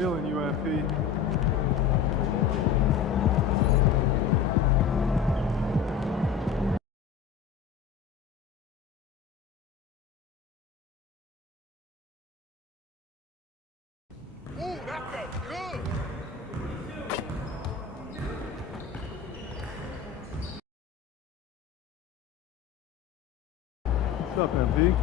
Feeling you, MP. Ooh, that felt good. What's up, MP?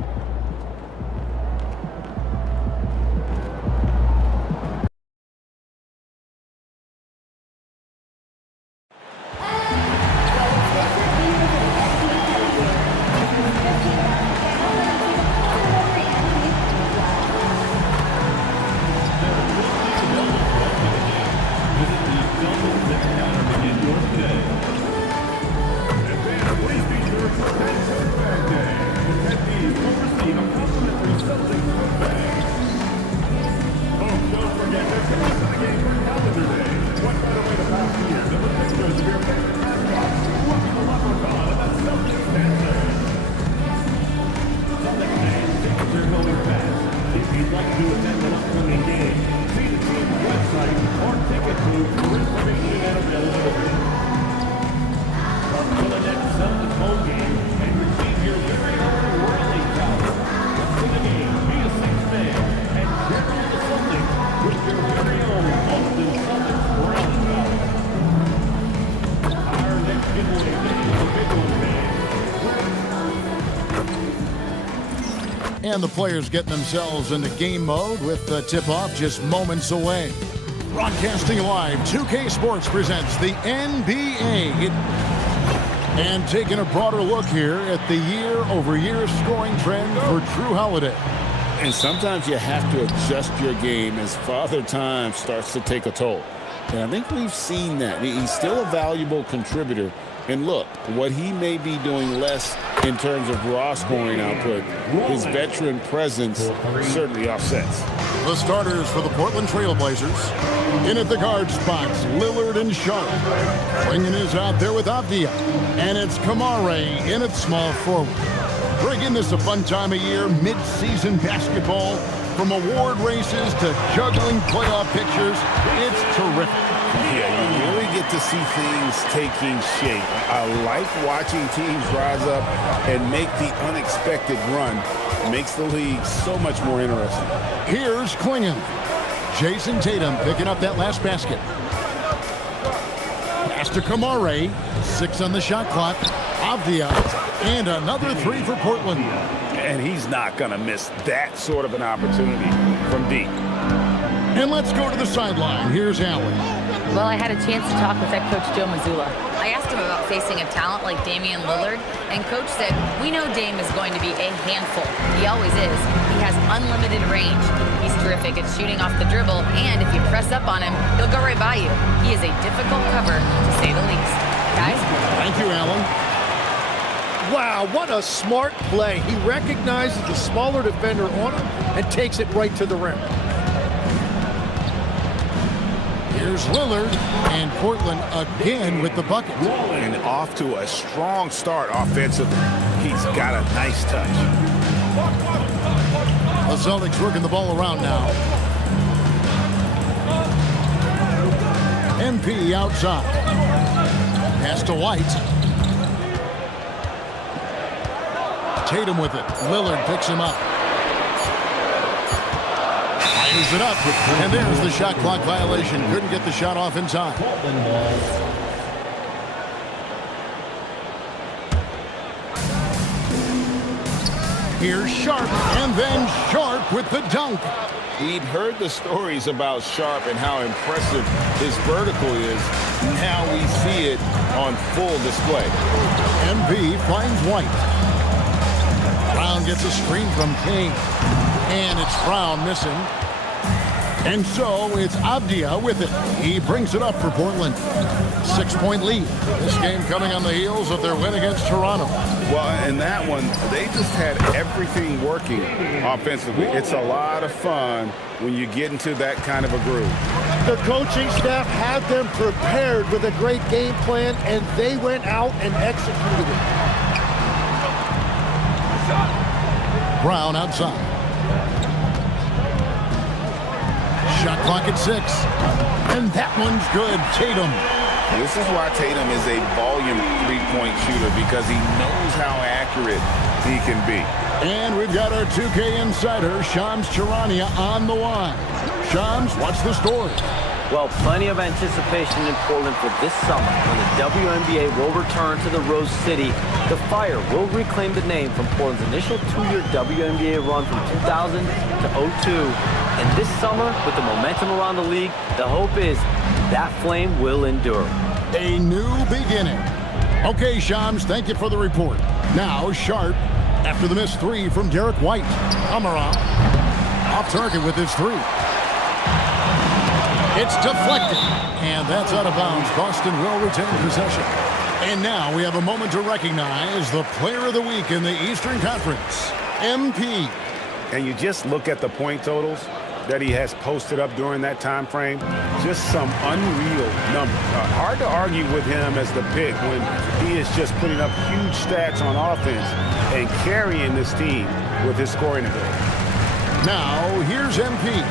And the players getting themselves into game mode with the tip-off just moments away. Broadcasting live, 2K Sports presents the NBA. And taking a broader look here at the year-over-year scoring trend for Drew Holiday. And sometimes you have to adjust your game as Father Time starts to take a toll. And I think we've seen that. He's still a valuable contributor. And look, what he may be doing less in terms of raw scoring output, his veteran presence certainly offsets. The starters for the Portland Trail Blazers. In at the guard spots, Lillard and Sharp. Bringing is out there with Avdia. And it's Kamare in at small forward. Bringing this a fun time of year, mid-season basketball. From award races to juggling playoff pictures, it's terrific. Yeah, you really get to see things taking shape. I like watching teams rise up and make the unexpected run. It makes the league so much more interesting. Here's Klingon. Jason Tatum picking up that last basket. Pass to Kamare. 6 on the shot clock. Avdia. And another 3 for Portland. And he's not going to miss that sort of an opportunity from deep. And let's go to the sideline. Here's Allen. Well, I had a chance to talk with head coach Joe Mazzulla. I asked him about facing a talent like Damian Lillard, and coach said, we know Dame is going to be a handful. He always is. He has unlimited range. He's terrific at shooting off the dribble, and if you press up on him, he'll go right by you. He is a difficult cover, to say the least. Guys? Thank you, Allen. Wow, what a smart play. He recognizes the smaller defender on him and takes it right to the rim. Here's Lillard, and Portland again with the bucket. And off to a strong start offensively. He's got a nice touch. The Celtics working the ball around now. MP outside. Pass to White. Tatum with it. Lillard picks him up. Fires it up. And there's the shot clock violation. Couldn't get the shot off in time. Here's Sharp. And then Sharp with the dunk. We'd heard the stories about Sharp and how impressive his vertical is. Now we see it on full display. MB finds White. Brown gets a screen from King. And it's Brown missing. And so it's Avdia with it. He brings it up for Portland. 6-point lead. This game coming on the heels of their win against Toronto. Well, in that one, they just had everything working offensively. It's a lot of fun when you get into that kind of a groove. The coaching staff had them prepared with a great game plan, and they went out and executed it. Brown outside. Shot clock at 6. And that one's good. Tatum. This is why Tatum is a volume three-point shooter, because he knows how accurate he can be. And we've got our 2K insider, Shams Charania, on the line. Shams, what's the story? Well, plenty of anticipation in Portland for this summer when the WNBA will return to the Rose City. The Fire will reclaim the name from Portland's initial two-year WNBA run from 2000 to 02. And this summer, with the momentum around the league, the hope is that flame will endure. A new beginning. Okay, Shams, thank you for the report. Now, Sharp, after the missed three from Derek White. Amara off target with his three. It's deflected, and that's out of bounds. Boston will retain possession. And now we have a moment to recognize the player of the week in the Eastern Conference, MP. And you just look at the point totals that he has posted up during that time frame, just some unreal numbers. Hard to argue with him as the pick when he is just putting up huge stats on offense and carrying this team with his scoring ability. Now, here's MP.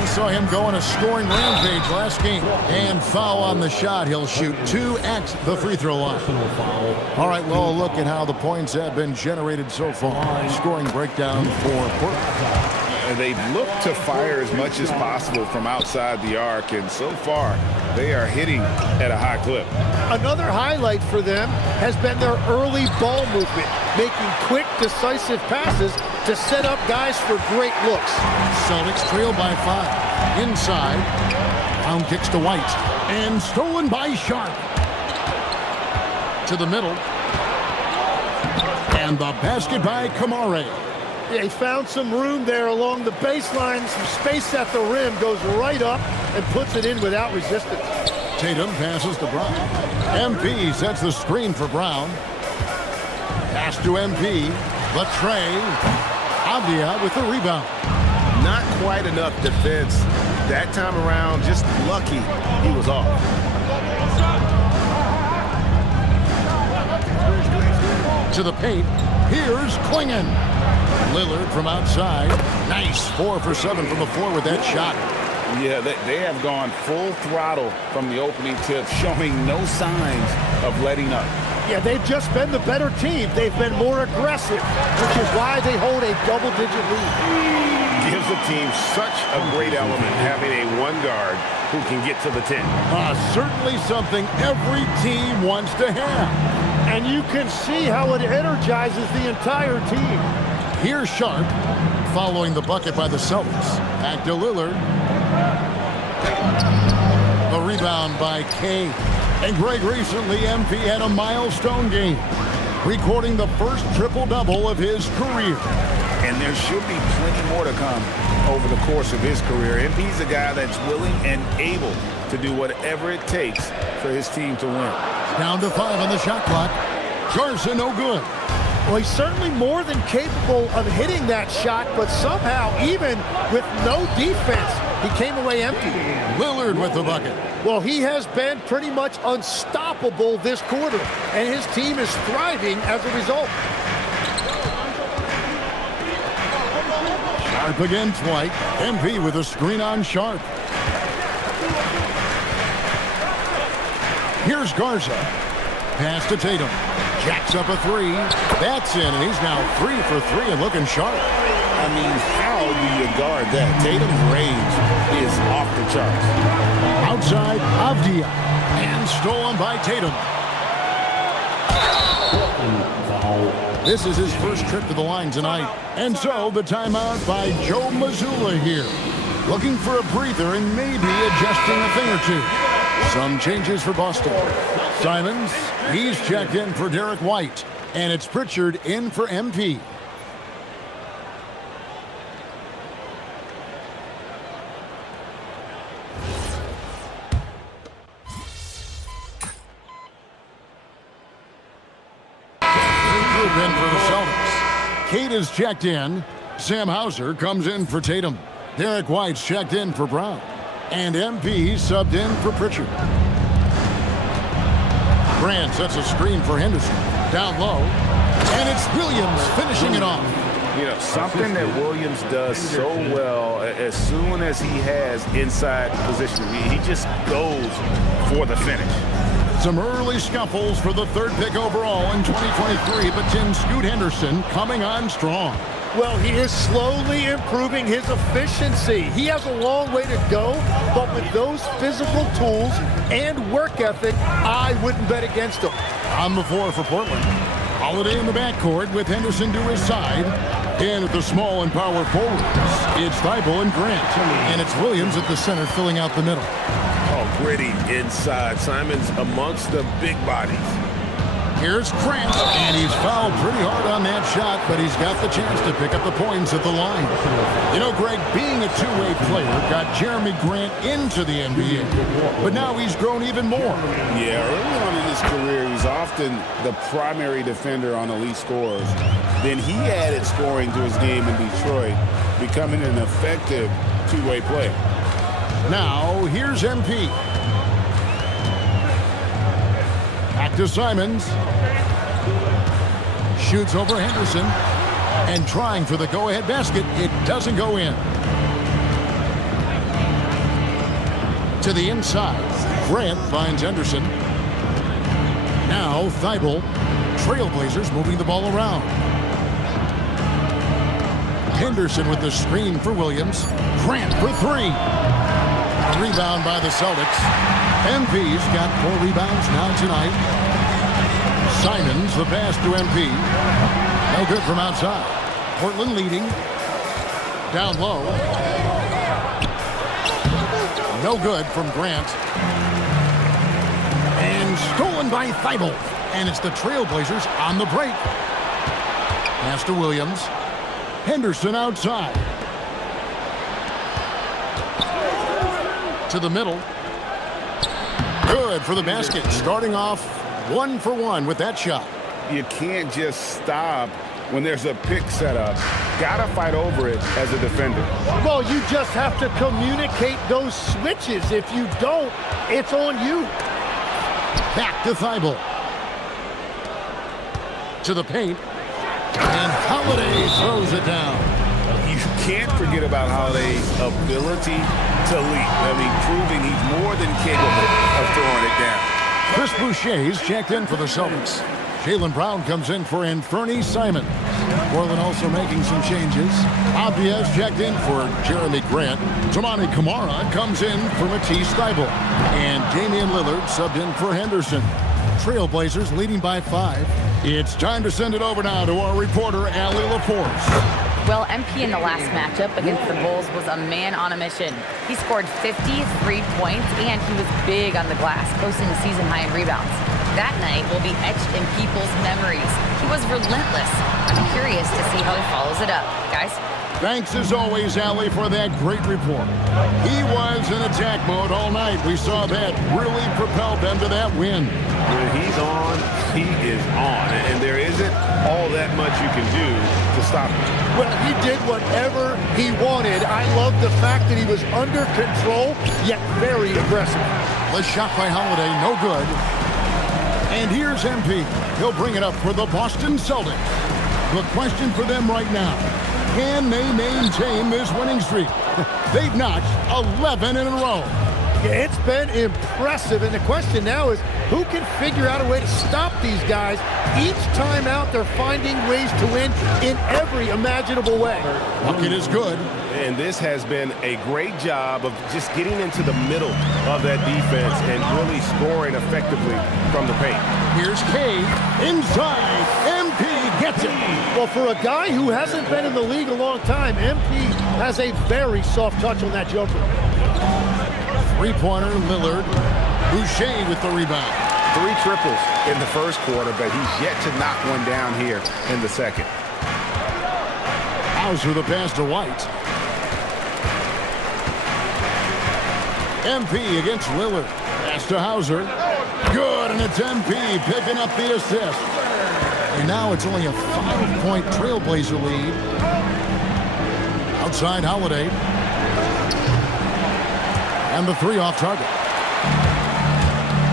We saw him go on a scoring rampage last game. And foul on the shot. He'll shoot 2 at the free throw line. All right, well, a look at how the points have been generated so far. Scoring breakdown for Portland. They've looked to fire as much as possible from outside the arc, and so far they are hitting at a high clip. Another highlight for them has been their early ball movement, making quick, decisive passes to set up guys for great looks. Celtics trail by 5. Inside. Brown kicks to White. And stolen by Sharp. To the middle. And the basket by Kamare. They found some room there along the baseline. Some space at the rim. Goes right up and puts it in without resistance. Tatum passes to Brown. MP sets the screen for Brown. Pass to MP. Latre. Avdia with the rebound. Not quite enough defense that time around. Just lucky he was off. To the paint. Here's Klingon. Lillard from outside. Nice 4 for 7 from the floor with that shot. Yeah, they have gone full throttle from the opening tip, showing no signs of letting up. Yeah, they've just been the better team. They've been more aggressive, which is why they hold a double-digit lead. Gives the team such a great element having a one guard who can get to the 10. Certainly something every team wants to have. And you can see how it energizes the entire team. Here's Sharp following the bucket by the Celtics. Back to Lillard. The rebound by Kay. And Greg, recently MP had a milestone game, recording the first triple-double of his career. And there should be plenty more to come over the course of his career. MP's a guy that's willing and able to do whatever it takes for his team to win. Down to 5 on the shot clock. Garza no good. Well, he's certainly more than capable of hitting that shot, but somehow, even with no defense, he came away empty. Lillard with the bucket. Well, he has been pretty much unstoppable this quarter, and his team is thriving as a result. Sharp against White. MP with a screen on Sharp. Here's Garza. Pass to Tatum. Jacks up a 3. That's in, and he's now 3 for 3 and looking sharp. I mean, how do you guard that? Tatum's range is off the charts. Outside, Avdia. And stolen by Tatum. This is his first trip to the line tonight. And so, the timeout by Joe Mazzulla here. Looking for a breather and maybe adjusting a thing or two. Some changes for Boston. Simons, he's checked in for Derek White. And it's Pritchard in for MP. In for the Celtics. Kate is checked in. Sam Hauser comes in for Tatum. Derek White's checked in for Brown. And MP subbed in for Pritchard. Grant sets a screen for Henderson. Down low. And it's Williams finishing it off. You know, something that Williams does so well, as soon as he has inside position, he just goes for the finish. Some early scuffles for the third pick overall in 2023, but Tim Scoot Henderson coming on strong. Well, he is slowly improving his efficiency. He has a long way to go, but with those physical tools and work ethic, I wouldn't bet against him. On the floor for Portland. Holiday in the backcourt with Henderson to his side. And at the small and power forwards, it's Thibault and Grant. And it's Williams at the center filling out the middle. Oh, gritty inside. Simon's amongst the big bodies. Here's Grant, and he's fouled pretty hard on that shot, but he's got the chance to pick up the points at the line. You know, Greg, being a two-way player got Jeremy Grant into the NBA, but now he's grown even more. Yeah, early on in his career, he's often the primary defender on elite scorers. Then he added scoring to his game in Detroit, becoming an effective two-way player. Now, here's MP. Back to Simons. Shoots over Henderson. And trying for the go-ahead basket. It doesn't go in. To the inside. Grant finds Henderson. Now Thibault. Trailblazers moving the ball around. Henderson with the screen for Williams. Grant for three. A rebound by the Celtics. MP's got 4 rebounds now tonight. Simons, the pass to MP. No good from outside. Portland leading. Down low. No good from Grant. And stolen by Thibault. And it's the Trailblazers on the break. Pass to Williams. Henderson outside. To the middle. Good for the basket. Starting off 1 for 1 with that shot. You can't just stop when there's a pick set up. Gotta fight over it as a defender. Well, you just have to communicate those switches. If you don't, it's on you. Back to Thibault. To the paint. And Holiday throws it down. You can't forget about Holiday's ability to leap. I mean, proving he's more than capable of throwing it down. Chris Boucher's checked in for the Celtics. Jaylen Brown comes in for Anthony Simon. Portland also making some changes. Abdia's checked in for Jeremy Grant. Toumani Camara comes in for Matisse Thybulle. And Damian Lillard subbed in for Henderson. Trailblazers leading by 5. It's time to send it over now to our reporter, Allie LaForce. Well, MP in the last matchup against the Bulls was a man on a mission. He scored 53 points, and he was big on the glass, posting a season high in rebounds. That night will be etched in people's memories. He was relentless. I'm curious to see how he follows it up. Guys? Thanks as always, Allie, for that great report. He was in attack mode all night. We saw that really propelled them to that win. When he's on, he is on. And there isn't all that much you can do to stop him. Well, he did whatever he wanted. I love the fact that he was under control, yet very aggressive. The shot by Holiday, no good. And here's MP. He'll bring it up for the Boston Celtics. The question for them right now, can they maintain this winning streak? They've notched 11 in a row. Yeah, it's been impressive, and the question now is who can figure out a way to stop these guys? Each time out, they're finding ways to win in every imaginable way. Bucket is good. And this has been a great job of just getting into the middle of that defense and really scoring effectively from the paint. Here's Cade inside. MP gets it. Well, for a guy who hasn't been in the league a long time, MP has a very soft touch on that jumper. Three-pointer, Lillard. Boucher with the rebound. 3 triples in the first quarter, but he's yet to knock one down here in the second. Hauser the pass to White. MP against Lillard. Pass to Hauser. Good, and it's MP picking up the assist. And now it's only a 5-point Trailblazer lead. Outside Holiday. And the 3 off target.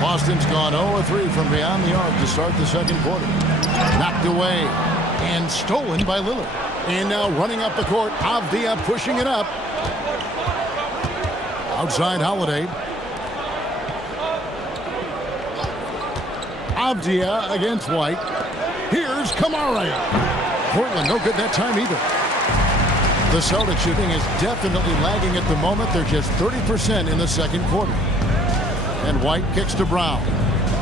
Boston's gone 0-3 from beyond the arc to start the second quarter. Knocked away and stolen by Lillard. And now running up the court, Avdia pushing it up. Outside Holiday. Avdia against White. Here's Kamara. Portland no good that time either. The Celtics shooting is definitely lagging at the moment. They're just 30% in the second quarter. And White kicks to Brown.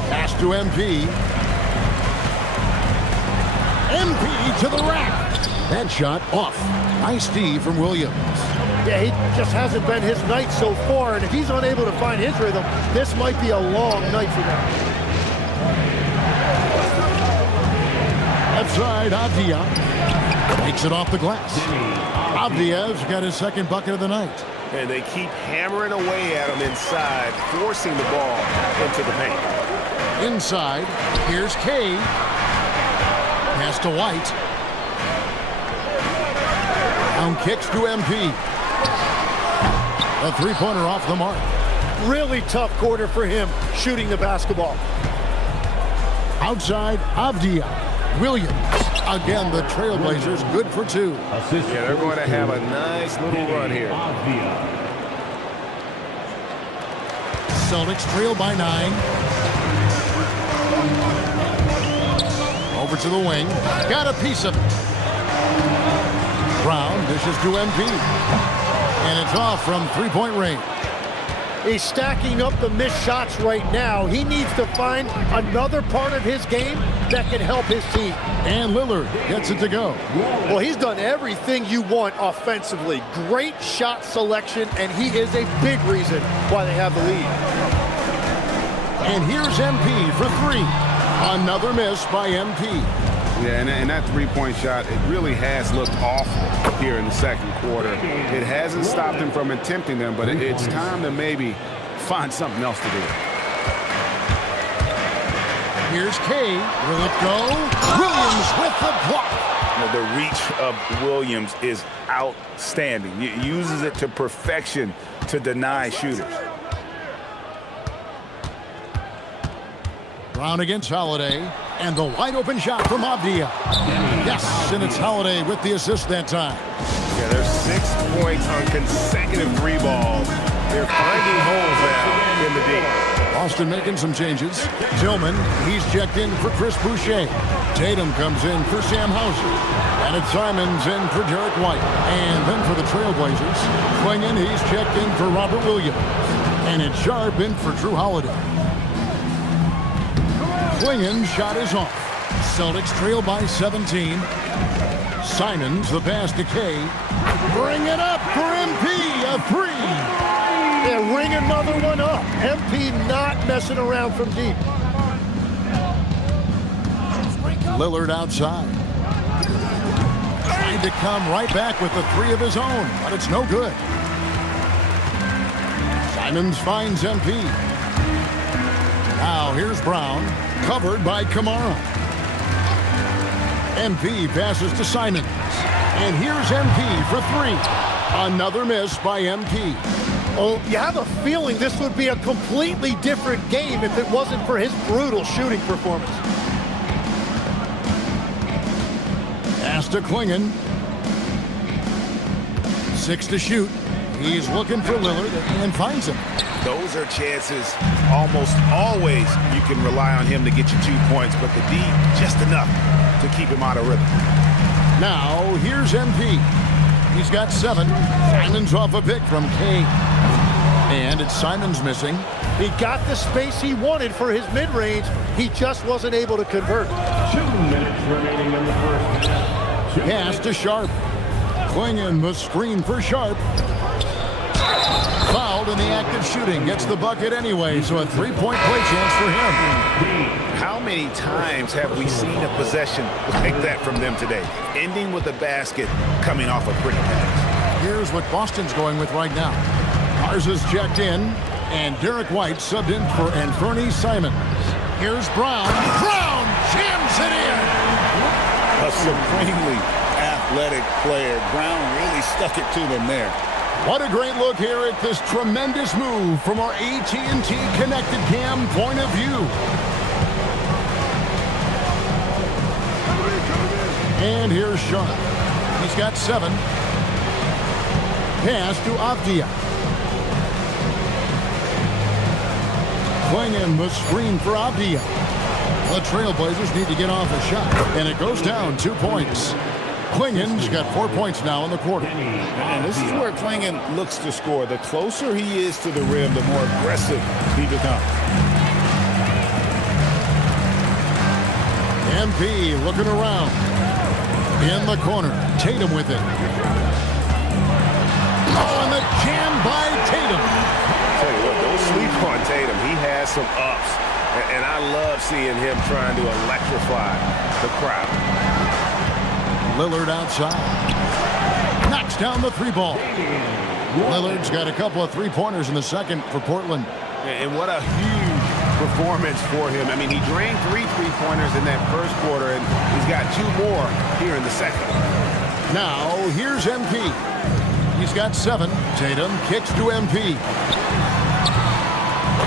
Pass to MP. MP to the rack. That shot off. Nice D from Williams. Yeah, he just hasn't been his night so far, and if he's unable to find his rhythm, this might be a long night for them. Left side, Avdia makes it off the glass. Avdia's got his second bucket of the night. And they keep hammering away at him inside, forcing the ball into the paint. Inside, here's Kay. Pass to White. Down kicks to MP. A three-pointer off the mark. Really tough quarter for him shooting the basketball. Outside, Avdia. Williams. Again, the Trailblazers good for two. Yeah, they're going to have a nice little run here. Celtics trail by 9. Over to the wing. Got a piece of it. Brown dishes to MP. And it's off from three-point range. He's stacking up the missed shots right now. He needs to find another part of his game that can help his team. And Lillard gets it to go. Well, he's done everything you want offensively. Great shot selection, and he is a big reason why they have the lead. And here's MP for three. Another miss by MP. Yeah, and that three-point shot, it really has looked awful here in the second quarter. It hasn't stopped him from attempting them, but it's time to maybe find something else to do. Here's Kay. Will it go? Williams with the block. The reach of Williams is outstanding. He uses it to perfection to deny shooters. Brown against Holiday. And the wide-open shot from Avdia. Yes, and it's Holiday with the assist that time. Yeah, there's 6 points on consecutive three balls. They're finding holes now in the D. Boston making some changes. Tillman, he's checked in for Chris Boucher. Tatum comes in for Sam Hauser. And it's Simons in for Derek White. And then for the Trailblazers, Klingon, he's checked in for Robert Williams. And it's Sharp in for Drew Holiday. Klingon's shot is off. Celtics trail by 17. Simons, the pass to Kay. Bring it up for MP, a three. Yeah, ring another one up. MP not messing around from deep. Lillard outside. Trying to come right back with the three of his own, but it's no good. Simons finds MP. Now here's Brown, covered by Kamara. MP passes to Simons. And here's MP for three. Another miss by MP. Oh, you have a feeling this would be a completely different game if it wasn't for his brutal shooting performance. Pass to Klingon. 6 to shoot. He's looking for Lillard and finds him. Those are chances almost always you can rely on him to get you 2 points, but the D just enough to keep him out of rhythm. Now here's MP. He's got 7. Simons off a pick from Kay. And it's Simons missing. He got the space he wanted for his mid-range. He just wasn't able to convert. 2 minutes remaining in the first. Pass to Sharp. Klingon the screen for Sharp. Fouled in the act of shooting. Gets the bucket anyway, so a 3-point play chance for him. How many times have we seen a possession like that from them today? Ending with a basket, coming off a pretty pass. Here's what Boston's going with right now. Garza's checked in, and Derek White subbed in for Anthony Simons. Here's Brown. Brown jams it in! A supremely athletic player. Brown really stuck it to them there. What a great look here at this tremendous move from our AT&T Connected Cam point of view. And here's Sharp. He's got 7. Pass to Avdia. Klingon, the screen for Avdia. The Trailblazers need to get off a shot, and it goes down 2 points. Klingon's got 4 points now in the quarter. And this is where Klingon looks to score. The closer he is to the rim, the more aggressive he becomes. MP looking around. In the corner, Tatum with it. Oh, and the jam by Tatum. Tell you what, don't sleep on Tatum. He has some ups, and I love seeing him trying to electrify the crowd. Lillard outside. Knocks down the 3 ball. Lillard's got a couple of 3-pointers in the second for Portland. And what a huge performance for him. I mean, he drained 3 3-pointers in that first quarter, and he's got 2 more here in the second. Now, here's MP. He's got 7. Tatum kicks to MP.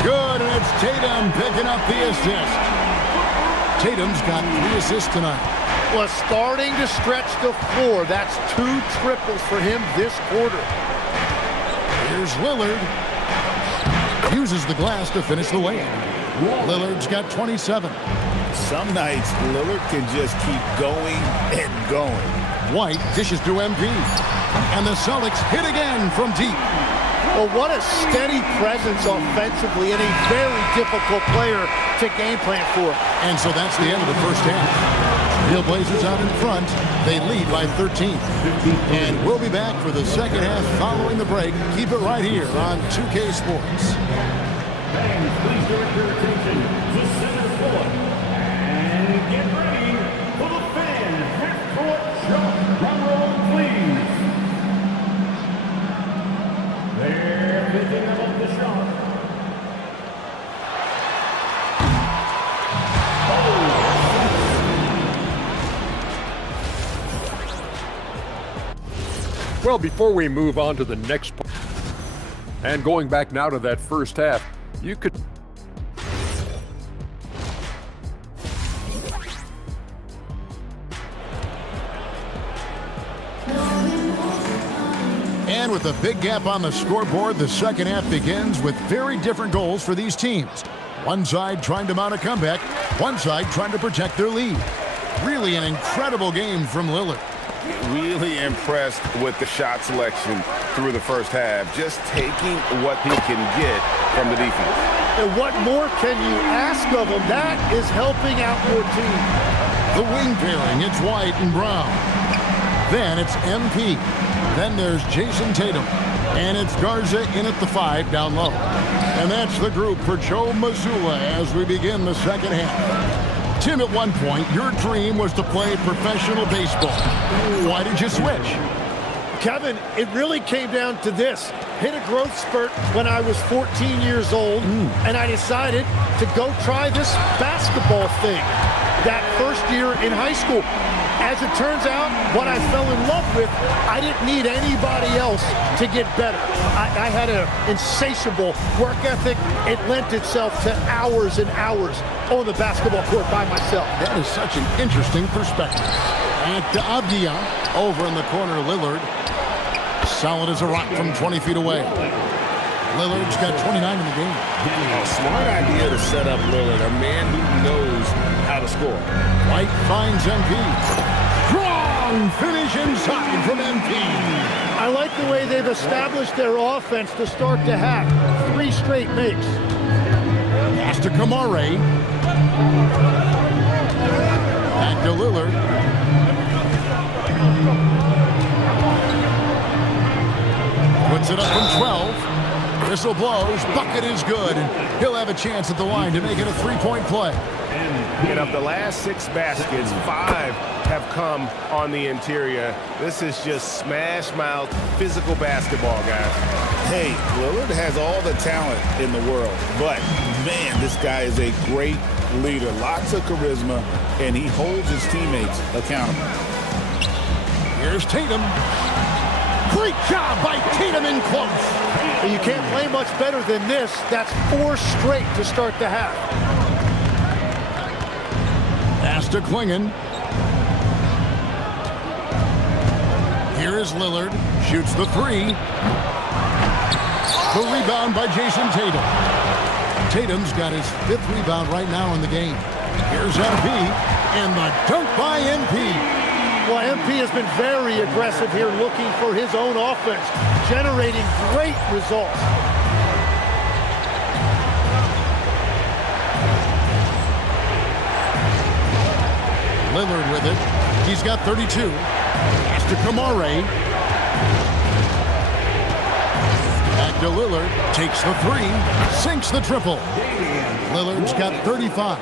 Good, and it's Tatum picking up the assist. Tatum's got 3 assists tonight. Was starting to stretch the floor. That's 2 triples for him this quarter. Here's Lillard. Uses the glass to finish the layup. Lillard's got 27. Some nights, Lillard can just keep going and going. White dishes to MP. And the Celtics hit again from deep. Well, what a steady presence offensively and a very difficult player to game plan for. And so that's the end of the first half. Trailblazers out in front. They lead by 13. And we'll be back for the second half following the break. Keep it right here on 2K Sports. Fans, please direct your attention to center court. And get ready for the fan half-court shot. Drum roll, please. They're thinking about the shot. Well, before we move on to the next part, and going back now to that first half, you could... And with a big gap on the scoreboard, the second half begins with very different goals for these teams. One side trying to mount a comeback, one side trying to protect their lead. Really an incredible game from Lillard. Really impressed with the shot selection through the first half. Just taking what he can get from the defense. And what more can you ask of him? That is helping out your team. The wing pairing, it's White and Brown. Then it's MP. Then there's Jason Tatum. And it's Garza in at the 5 down low. And that's the group for Joe Mazzulla as we begin the second half. Tim, at one point, your dream was to play professional baseball. Why did you switch? Kevin, it really came down to this. Hit a growth spurt when I was 14 years old, and I decided to go try this basketball thing that first year in high school. As it turns out, what I fell in love with, I didn't need anybody else to get better. I had an insatiable work ethic. It lent itself to hours and hours on the basketball court by myself. That is such an interesting perspective. And to Avdia, over in the corner, Lillard. Solid as a rock from 20 feet away. Lillard's got 29 in the game. A smart idea to set up Lillard, a man who knows how to score. White finds MP. Strong finish inside from MP. I like the way they've established their offense to start the half. 3 straight makes. Pass to Kamare. Back to Lillard. Puts it up from 12. Whistle blows. Bucket is good. And he'll have a chance at the line to make it a 3-point play. And of the last 6 baskets, 5 have come on the interior. This is just smash mouth physical basketball, guys. Hey, Lillard has all the talent in the world, but man, this guy is a great leader. Lots of charisma, and he holds his teammates accountable. Here's Tatum. Great job by Tatum in close. You can't play much better than this. That's 4 straight to start the half. Pass to Klingon. Here is Lillard. Shoots the three. The rebound by Jason Tatum. Tatum's got his 5th rebound right now in the game. Here's MP, and the dunk by MP. Well, MP has been very aggressive here, looking for his own offense, generating great results. Lillard with it. He's got 32. Pass to Kamare. Back to Lillard. Takes the three. Sinks the triple. Lillard's got 35.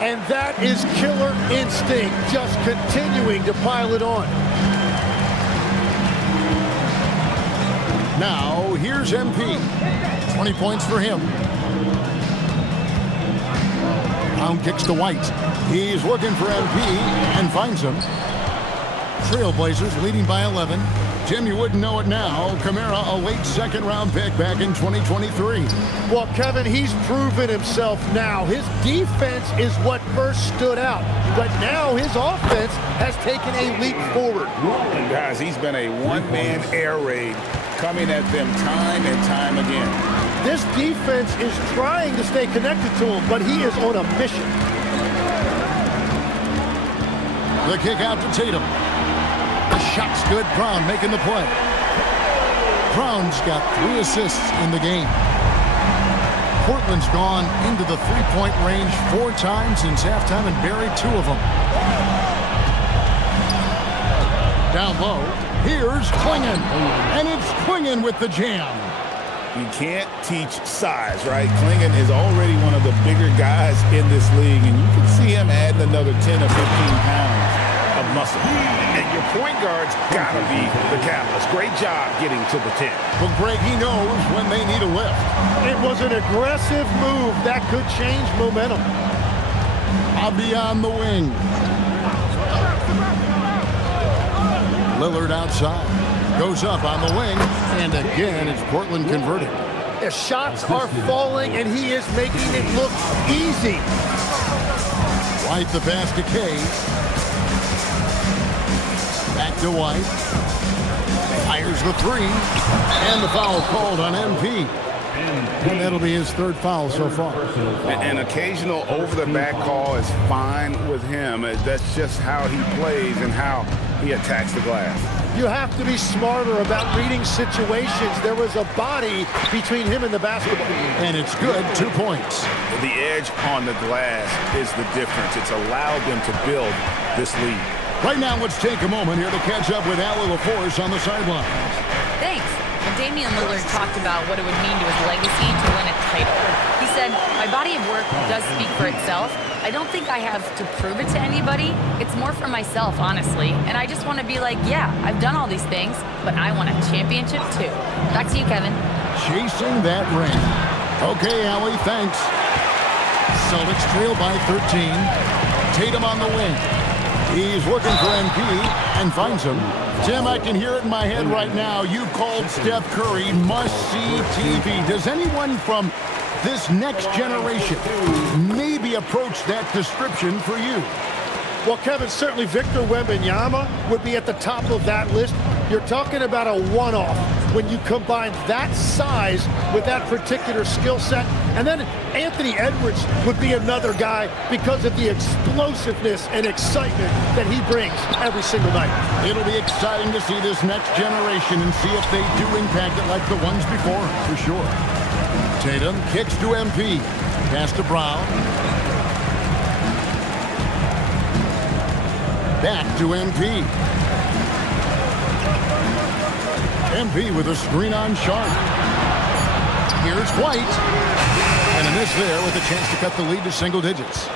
And that is killer instinct, just continuing to pile it on. Now, here's MP. 20 points for him. Brown kicks to White. He's looking for MP and finds him. Trailblazers leading by 11. Jim, you wouldn't know it now. Kamara, a late second-round pick back in 2023. Well, Kevin, he's proven himself now. His defense is what first stood out, but now his offense has taken a leap forward. And guys, he's been a one-man air raid coming at them time and time again. This defense is trying to stay connected to him, but he is on a mission. The kick out to Tatum. The shot's good. Brown making the play. Brown's got 3 assists in the game. Portland's gone into the three-point range 4 times since halftime and buried 2 of them. Down low, here's Klingon, and it's Klingon with the jam. You can't teach size, right? Klingon is already one of the bigger guys in this league, and you can see him adding another 10 or 15 pounds of muscle. And your point guard's got to be the catalyst. Great job getting to the 10. Well, Greg, he knows when they need a lift. It was an aggressive move that could change momentum. Abdi on the wing. Lillard outside. Goes up on the wing. And again, it's Portland converting. The shots are falling, and he is making it look easy. White the pass to Kay. Back to White. Fires the three. And the foul called on MP. And that'll be his 3rd foul so far. An occasional over-the-back call is fine with him. That's just how he plays and how he attacks the glass. You have to be smarter about reading situations. There was a body between him and the basketball. And it's good. 2 points. The edge on the glass is the difference. It's allowed them to build this lead. Right now, let's take a moment here to catch up with Allie LaForce on the sideline. Thanks. When Damian Lillard talked about what it would mean to his legacy to win a title, he said, "My body of work does speak for itself. I don't think I have to prove it to anybody. It's more for myself, honestly. And I just want to be like, yeah, I've done all these things, but I want a championship too." Back to you, Kevin. Chasing that ring. Okay, Allie, thanks. Celtics trail by 13. Tatum on the wing. He's looking for MP and finds him. Tim, I can hear it in my head right now. You called Steph Curry must-see TV. Does anyone from this next generation maybe approach that description for you? Well, Kevin, certainly Victor Wembanyama would be at the top of that list. You're talking about a one-off when you combine that size with that particular skill set. And then Anthony Edwards would be another guy because of the explosiveness and excitement that he brings every single night. It'll be exciting to see this next generation and see if they do impact it like the ones before, for sure. Tatum kicks to MP. Pass to Brown. Back to MP. MP with a screen on Sharp. Here's White. And a miss there with a chance to cut the lead to single digits.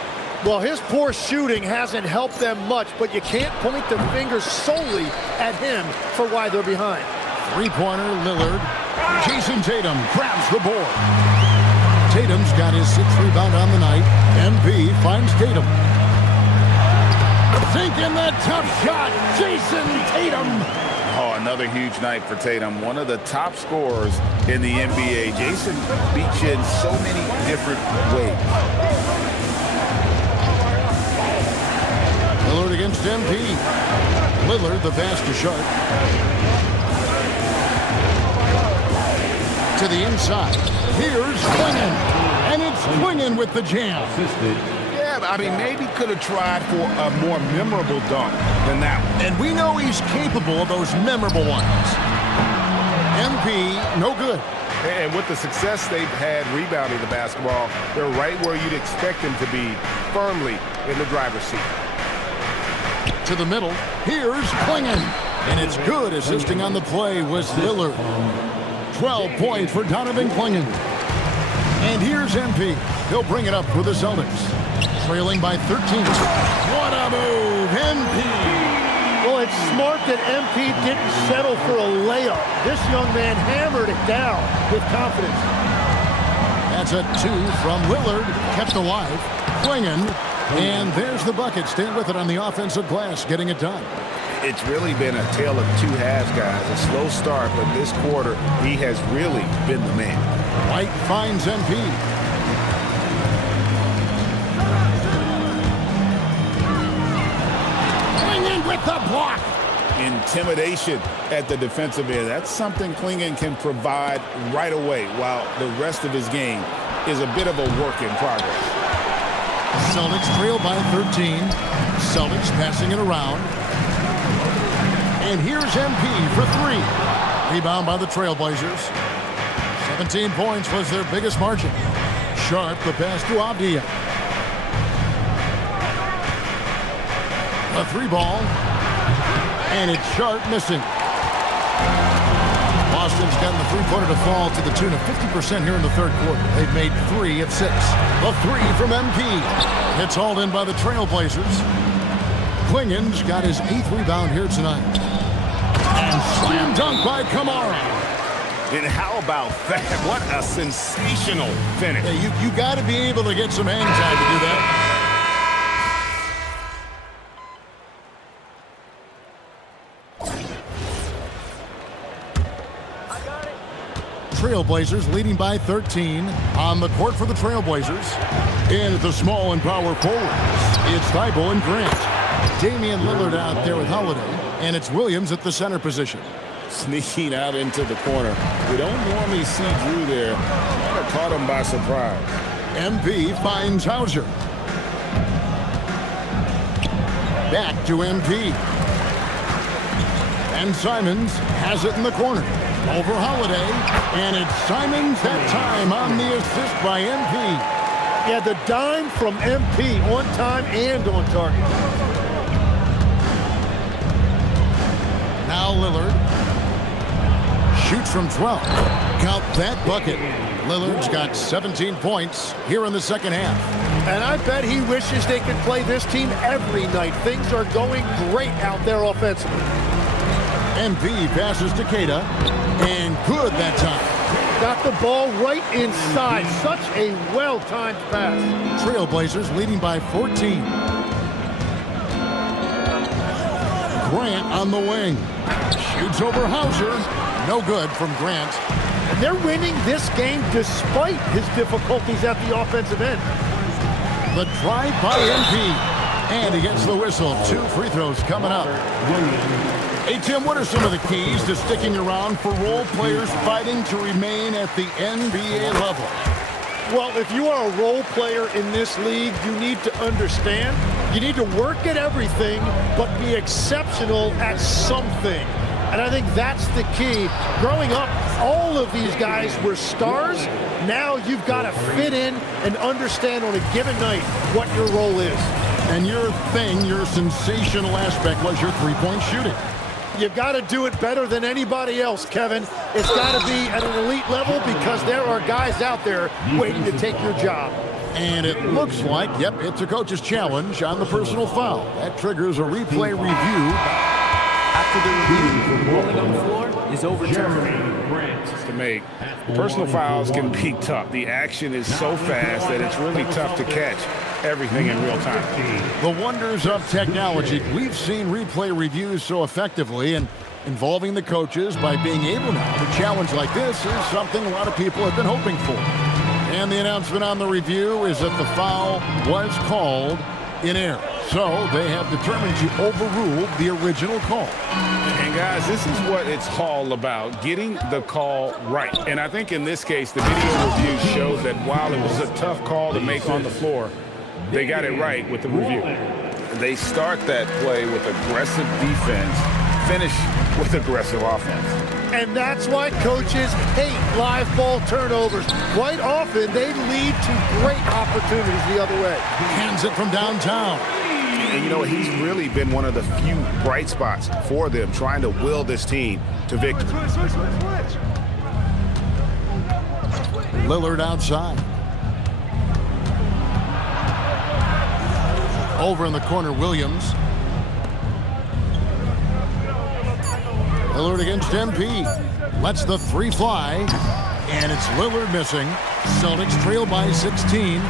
Well, his poor shooting hasn't helped them much, but you can't point the fingers solely at him for why they're behind. Three-pointer, Lillard. Jason Tatum grabs the board. Tatum's got his 6th rebound on the night. MP finds Tatum. Sinking that tough shot, Jason Tatum. Oh, another huge night for Tatum. One of the top scorers in the NBA. Jason beats you in so many different ways. Lillard against MP. Lillard, the pass to Sharp. To the inside. Here's Klingon. And it's Klingon with the jam. Yeah, I mean, maybe could have tried for a more memorable dunk than that one. And we know he's capable of those memorable ones. MP, no good. And with the success they've had rebounding the basketball, they're right where you'd expect them to be, firmly in the driver's seat. To the middle. Here's Klingon. And it's good. Assisting on the play was Lillard. 12 points for Donovan Klingon. And here's MP. He'll bring it up for the Celtics. Trailing by 13. What a move, MP. Well, it's smart that MP didn't settle for a layup. This young man hammered it down with confidence. That's a 2 from Lillard. Kept alive. Klingon. And there's the bucket. Stay with it on the offensive glass, getting it done. It's really been a tale of two halves, guys. A slow start, but this quarter, he has really been the man. White finds MP. Klingon with the block. Intimidation at the defensive end. That's something Klingon can provide right away, while the rest of his game is a bit of a work in progress. Celtics trail by 13. Celtics passing it around. And here's MP for 3. Rebound by the Trailblazers. 17 points was their biggest margin. Sharp the pass to Avdia. A 3-ball. And it's Sharp missing. Boston's gotten the three-pointer to fall to the tune of 50% here in the third quarter. They've made 3 of 6. A 3 from MP. It's hauled in by the Trailblazers. Klingon's got his 8th rebound here tonight. And slam dunk by Kamara. And how about that? What a sensational finish. Yeah, you got to be able to get some hang time to do that. Trailblazers leading by 13 on the court for the Trailblazers. In at the small and power forwards, it's Thibault and Grant. Damian Lillard out there with Holiday, and it's Williams at the center position. Sneaking out into the corner. We don't normally see Drew there. Might have caught him by surprise. MP finds Hauser. Back to MP. And Simons has it in the corner. Over Holiday, and it's Simons that time on the assist by MP. Yeah, the dime from MP on time and on target. Now Lillard shoots from 12. Count that bucket. Lillard's got 17 points here in the second half. And I bet he wishes they could play this team every night. Things are going great out there offensively. MP passes to Keita, and good that time. Got the ball right inside. Such a well-timed pass. Trailblazers leading by 14. Grant on the wing. Shoots over Hauser. No good from Grant. And they're winning this game despite his difficulties at the offensive end. The drive by MP. And he gets the whistle. 2 free throws coming up. Hey, Tim, what are some of the keys to sticking around for role players fighting to remain at the NBA level? Well, if you are a role player in this league, you need to understand you need to work at everything, but be exceptional at something. And I think that's the key. Growing up, all of these guys were stars. Now you've got to fit in and understand on a given night what your role is. And your sensational aspect was your three-point shooting. You've got to do it better than anybody else, Kevin. It's got to be at an elite level because there are guys out there waiting to take your job. And it looks like, yep, it's a coach's challenge on the personal foul. That triggers a replay review. After the review, the rolling on the floor is overturned. To make personal fouls can be tough. The action is so fast that it's really tough to catch everything in real time. The wonders of technology. We've seen replay reviews so effectively, and involving the coaches by being able now to challenge like this is something a lot of people have been hoping for. And the announcement on the review is that the foul was called in error. So they have determined to overrule the original call. And guys, this is what it's all about, getting the call right. And I think in this case, the video review showed that while it was a tough call to make on the floor, they got it right with the review. They start that play with aggressive defense, finish with aggressive offense. And that's why coaches hate live ball turnovers. Quite often, they lead to great opportunities the other way. Hands it from downtown. And you know, he's really been one of the few bright spots for them, trying to will this team to victory. Lillard outside. Over in the corner, Williams. Lillard against MP. Lets the three fly. And it's Lillard missing. Celtics trail by 16.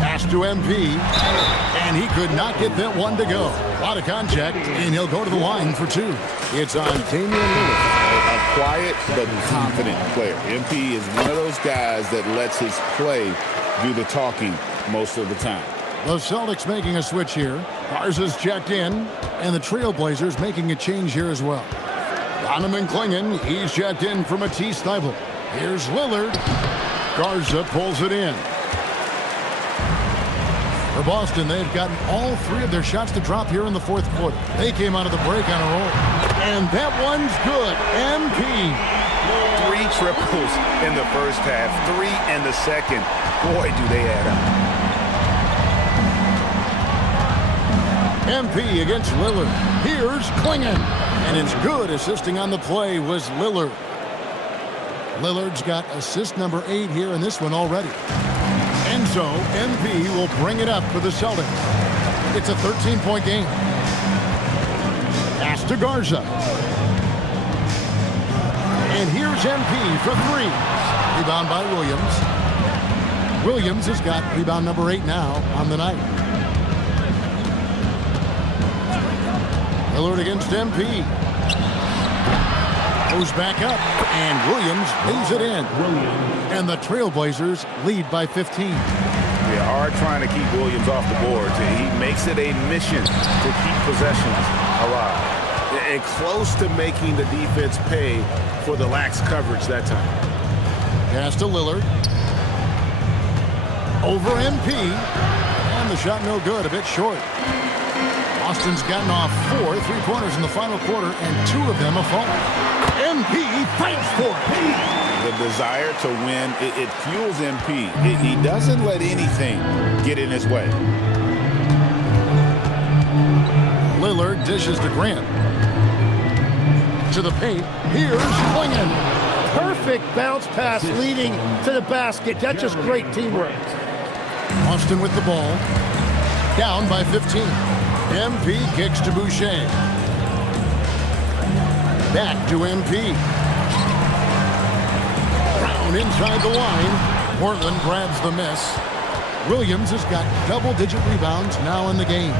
Pass to MP. And he could not get that one to go. A lot of contact, and he'll go to the line for two. It's on Damian Lillard. A quiet but confident player. MP is one of those guys that lets his play do the talking most of the time. The Celtics making a switch here. Garza's checked in, and the Trailblazers making a change here as well. Donovan Clingan, he's checked in for Matisse Thybulle. Here's Lillard. Garza pulls it in. For Boston, they've gotten all three of their shots to drop here in the fourth quarter. They came out of the break on a roll. And that one's good. MP. 3 triples in the first half, 3 in the second. Boy, do they add up. MP against Lillard. Here's Clingan. And it's good. Assisting on the play was Lillard. Lillard's got assist number 8 here in this one already. And so MP will bring it up for the Celtics. It's a 13-point game. Pass to Garza. And here's MP for 3. Rebound by Williams. Williams has got rebound number 8 now on the night. Lillard against MP. Goes back up, and Williams lays it in. And the Trailblazers lead by 15. They are trying to keep Williams off the board. He makes it a mission to keep possessions alive. And close to making the defense pay for the lax coverage that time. Pass to Lillard. Over MP. And the shot no good, a bit short. Boston's gotten off 4 3-pointers in the final quarter, and 2 of them have fallen. MP fights for it. The desire to win, it fuels MP. He doesn't let anything get in his way. Lillard dishes to Grant. To the paint. Here's Clingan. Perfect bounce pass leading to the basket. That's just great teamwork. Boston with the ball. Down by 15. MP kicks to Boucher. Back to MP. Brown inside the line. Portland grabs the miss. Williams has got double-digit rebounds now in the game.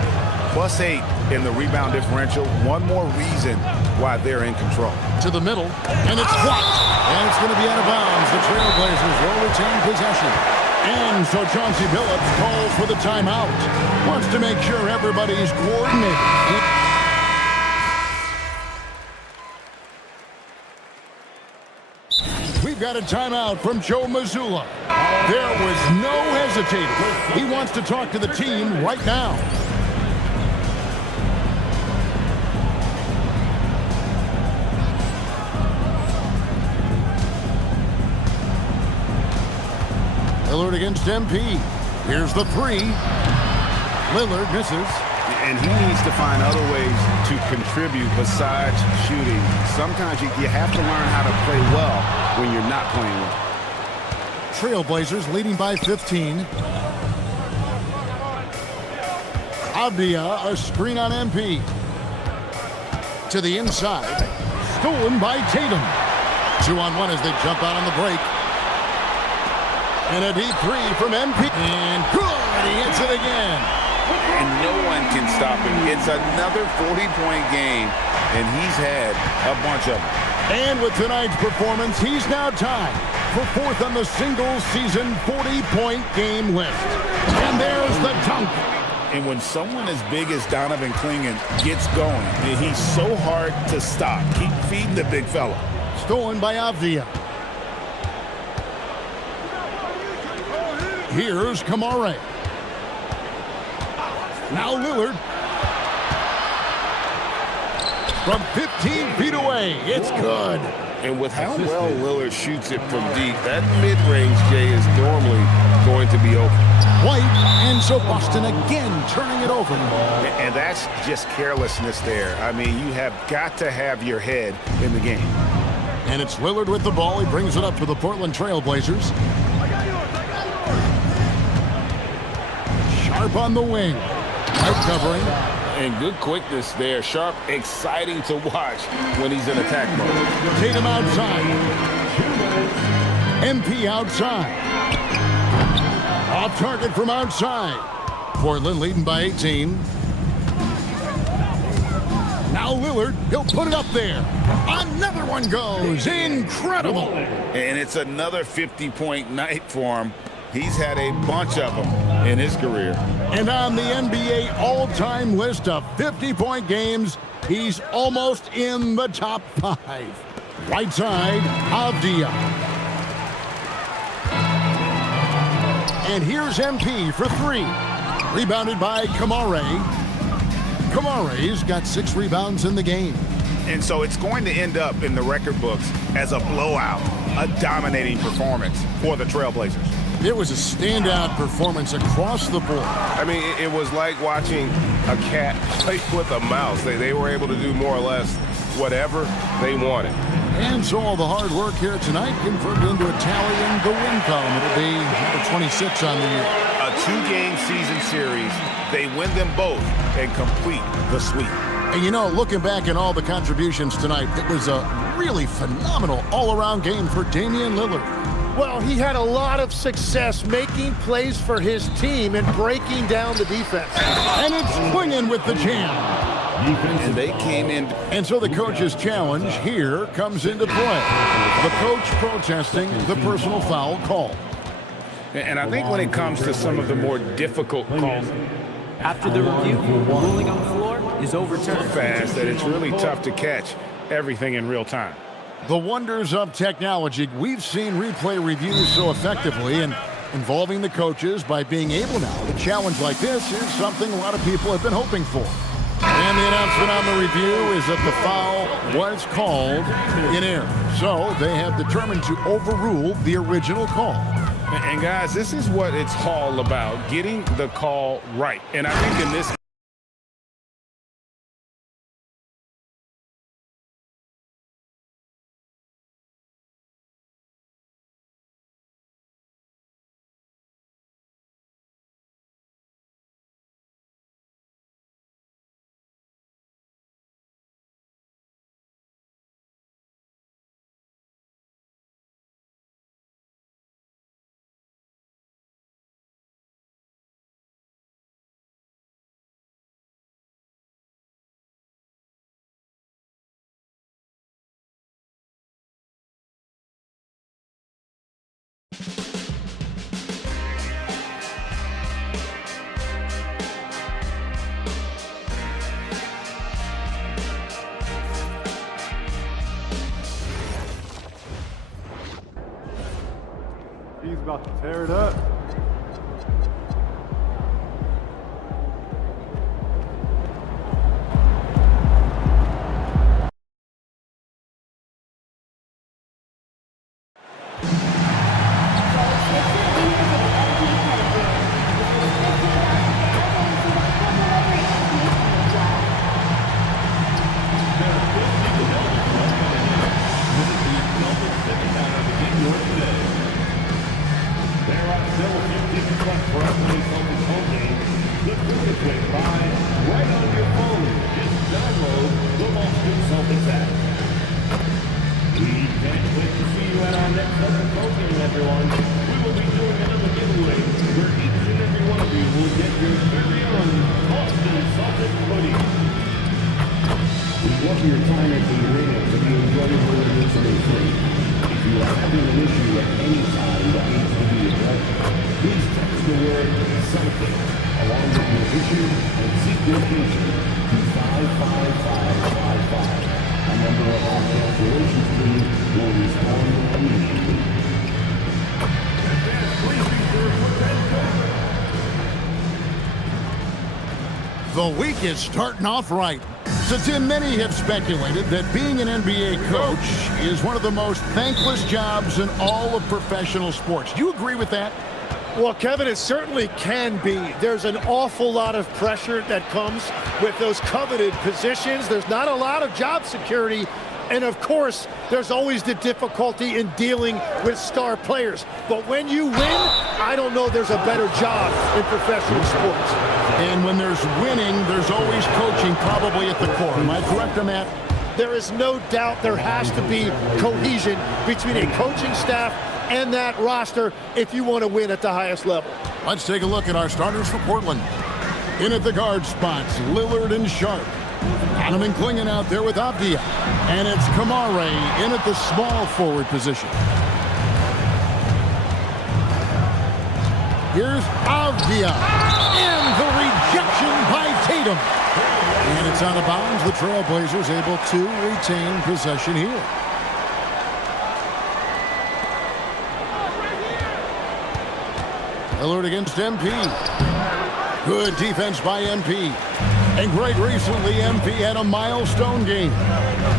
+8 in the rebound differential. One more reason why they're in control. To the middle, and it's blocked. And it's going to be out of bounds. The Trailblazers will retain possession. And so Chauncey Billups calls for the timeout. Wants to make sure everybody's coordinated. We've got a timeout from Joe Mazzulla. There was no hesitating. He wants to talk to the team right now. Lillard against MP. Here's the 3. Lillard misses. And he needs to find other ways to contribute besides shooting. Sometimes you have to learn how to play well when you're not playing well. Trailblazers leading by 15. Avdia, a screen on MP. To the inside. Stolen by Tatum. 2-on-1 as they jump out on the break. And a deep 3 from MP. And good! He hits it again. And no one can stop him. It's another 40-point game, and he's had a bunch of them. And with tonight's performance, he's now tied for 4th on the single-season 40-point game list. And there's the dunk. And when someone as big as Donovan Clingan gets going, he's so hard to stop. Keep feeding the big fella. Stolen by Avdia. Here's Kamare. Now Lillard. From 15 feet away, it's good. And with how well Lillard shoots it from deep, that mid-range, Jay, is normally going to be open. White, and so Boston again turning it over. And that's just carelessness there. I mean, you have got to have your head in the game. And it's Lillard with the ball. He brings it up to the Portland Trail Blazers. Sharp on the wing. White covering. And good quickness there. Sharp, exciting to watch when he's in attack mode. Tatum outside. MP outside. Off target from outside. Portland leading by 18. Now Lillard, he'll put it up there. Another one goes. Incredible. And it's another 50-point night for him. He's had a bunch of them in his career. And on the NBA all-time list of 50-point games, he's almost in the top 5. Right side, Avdia. And here's MP for 3. Rebounded by Kamare. Kamare's got 6 rebounds in the game. And so it's going to end up in the record books as a blowout, a dominating performance for the Trailblazers. It was a standout performance across the board. I mean, it was like watching a cat play with a mouse. They were able to do more or less whatever they wanted. And so all the hard work here tonight converted into a tally in the win column. It'll be number 26 on the year. A 2-game season series. They win them both and complete the sweep. And you know, looking back at all the contributions tonight, it was a really phenomenal all-around game for Damian Lillard. Well, he had a lot of success making plays for his team and breaking down the defense. And it's Clingan with the jam. And they came in. And so the coach's challenge here comes into play. The coach protesting the personal foul call. And I think when it comes to some of the more difficult calls, After the review, the ruling on the floor is overturned. fast that it's really tough to catch everything in real time. The wonders of technology. We've seen replay reviews so effectively and involving the coaches by being able now. A challenge like this is something a lot of people have been hoping for. And the announcement on the review is that the foul was called in error. So they have determined to overrule the original call. And guys, this is what it's all about, getting the call right. And I think in this He's about to tear it up. Please text the word something along with your issue decision to 55555. A member of our Health Relations team will respond immediately. Please be sure to put that The week is starting off right. So, Tim, many have speculated that being an NBA coach is one of the most thankless jobs in all of professional sports. Do you agree with that? Well, Kevin, it certainly can be. There's an awful lot of pressure that comes with those coveted positions. There's not a lot of job security. And, of course, there's always the difficulty in dealing with star players. But when you win, I don't know there's a better job in professional sports. And when there's winning, there's always coaching probably at the core. Am I correct on that? There is no doubt there has to be cohesion between a coaching staff and that roster if you want to win at the highest level. Let's take a look at our starters for Portland. In at the guard spots, Lillard and Sharp. Donovan Clingan out there with Avdia. And it's Kamare in at the small forward position. Here's Avdia. And the rejection by Tatum. And it's out of bounds. The Trailblazers able to retain possession here. Lillard against MP. Good defense by MP. And Greg, recently MP had a milestone game,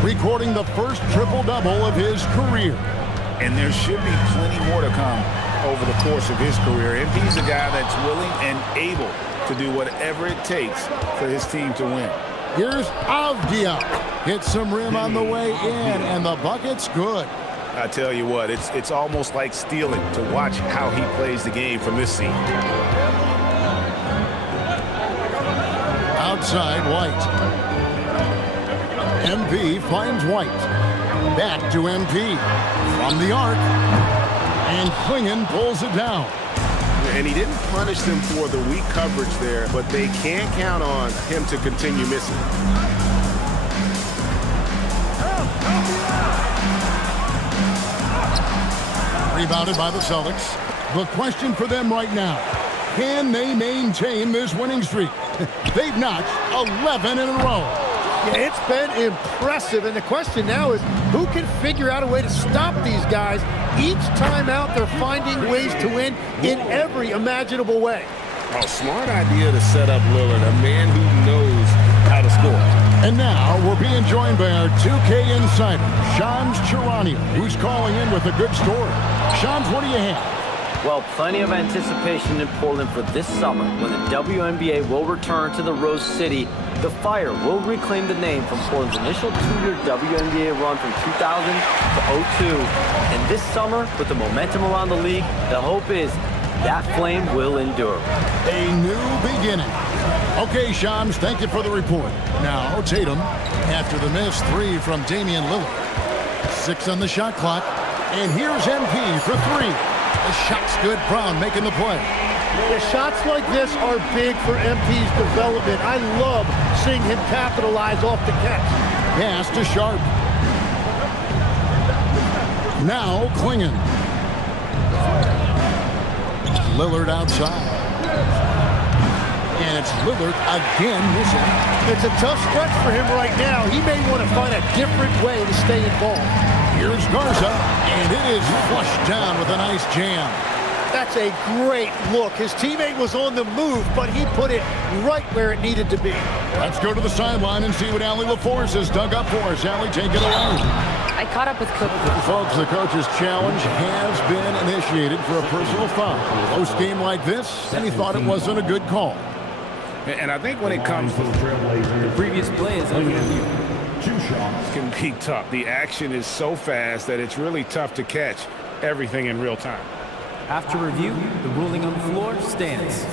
recording the first triple-double of his career. And there should be plenty more to come over the course of his career. MP's a guy that's willing and able to do whatever it takes for his team to win. Here's Avdia. Hits some rim on the way in, and the bucket's good. I tell you what, it's almost like stealing to watch how he plays the game from this seat. Outside, White. MP finds White. Back to MP. From the arc. And Clingan pulls it down. And he didn't punish them for the weak coverage there, but they can't count on him to continue missing. Rebounded by the Celtics. The question for them right now, can they maintain this winning streak? They've notched 11 in a row. Yeah, it's been impressive, and the question now is who can figure out a way to stop these guys? Each time out, they're finding ways to win in every imaginable way. Oh, smart idea to set up Lillard, a man who knows how to score. And now we're being joined by our 2K insider, Shams Charania, who's calling in with a good story. Shams, what do you have? Well, plenty of anticipation in Portland for this summer when the WNBA will return to the Rose City. The Fire will reclaim the name from Portland's initial two-year WNBA run from 2000 to 2002. And this summer, with the momentum around the league, the hope is that flame will endure. A new beginning. Okay, Shams, thank you for the report. Now, Tatum, after the missed three from Damian Lillard. 6 on the shot clock. And here's MP for 3. The shot's good. Brown making the play. The shots like this are big for MP's development. I love seeing him capitalize off the catch. Pass to Sharp. Now Clingan. Lillard outside. And it's Lillard again missing. It's a tough stretch for him right now. He may want to find a different way to stay involved. Here's Garza, and it is flushed down with a nice jam. That's a great look. His teammate was on the move, but he put it right where it needed to be. Let's go to the sideline and see what Allie LaForce has dug up for us. Allie, take it away. I caught up with Coach. Folks, the coach's challenge has been initiated for a personal foul. Close game like this, and he thought it wasn't a good call. And I think when it comes to the previous play is under review. 2 shots. can be tough. The action is so fast that it's really tough to catch everything in real time. After review, the ruling on the floor stands.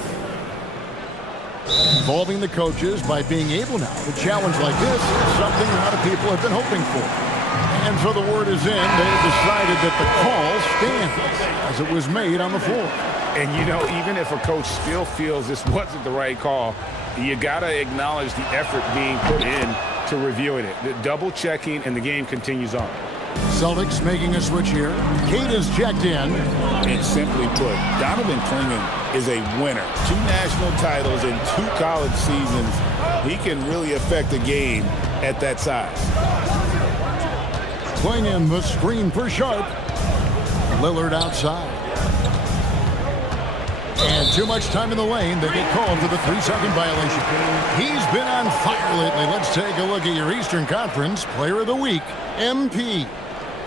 Involving the coaches by being able now to challenge like this is something a lot of people have been hoping for. And so the word is in. They've decided that the call stands as it was made on the floor. And, you know, even if a coach still feels this wasn't the right call, you got to acknowledge the effort being put in to reviewing it. The double checking, and the game continues on. Celtics making a switch here. Kate is checked in. And simply put, Donovan Clingan is a winner. 2 national titles in 2 college seasons. He can really affect a game at that size. Clingan the screen for Sharp. Lillard outside. And too much time in the lane. They get called for the 3-second violation. He's been on fire lately. Let's take a look at your Eastern Conference Player of the Week, MP.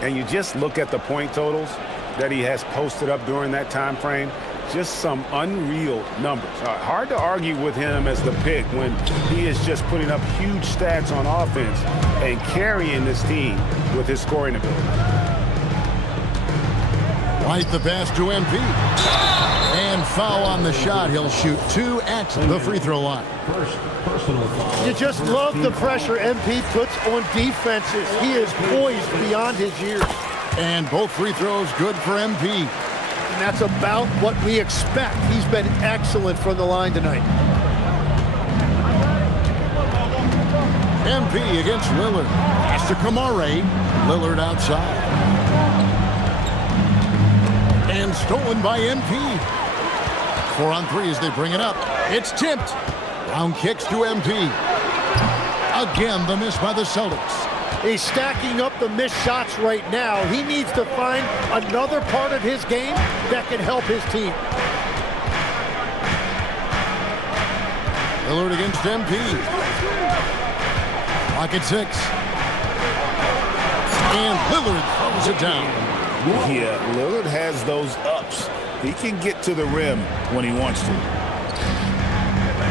And you just look at the point totals that he has posted up during that time frame. Just some unreal numbers. Hard to argue with him as the pick when he is just putting up huge stats on offense and carrying this team with his scoring ability. White the pass to MP. And foul on the shot. He'll shoot 2 at the free throw line. You just love the pressure MP puts on defenses. He is poised beyond his years. And both free throws good for MP. And that's about what we expect. He's been excellent from the line tonight. MP against Lillard. Pass to Kamare. Lillard outside. And stolen by MP. 4 on 3 as they bring it up. It's tipped. Brown kicks to MP. Again, the miss by the Celtics. He's stacking up the missed shots right now. He needs to find another part of his game that can help his team. Lillard against MP. Clock at 6. And Lillard throws it down. Yeah, Lillard has those ups. He can get to the rim when he wants to.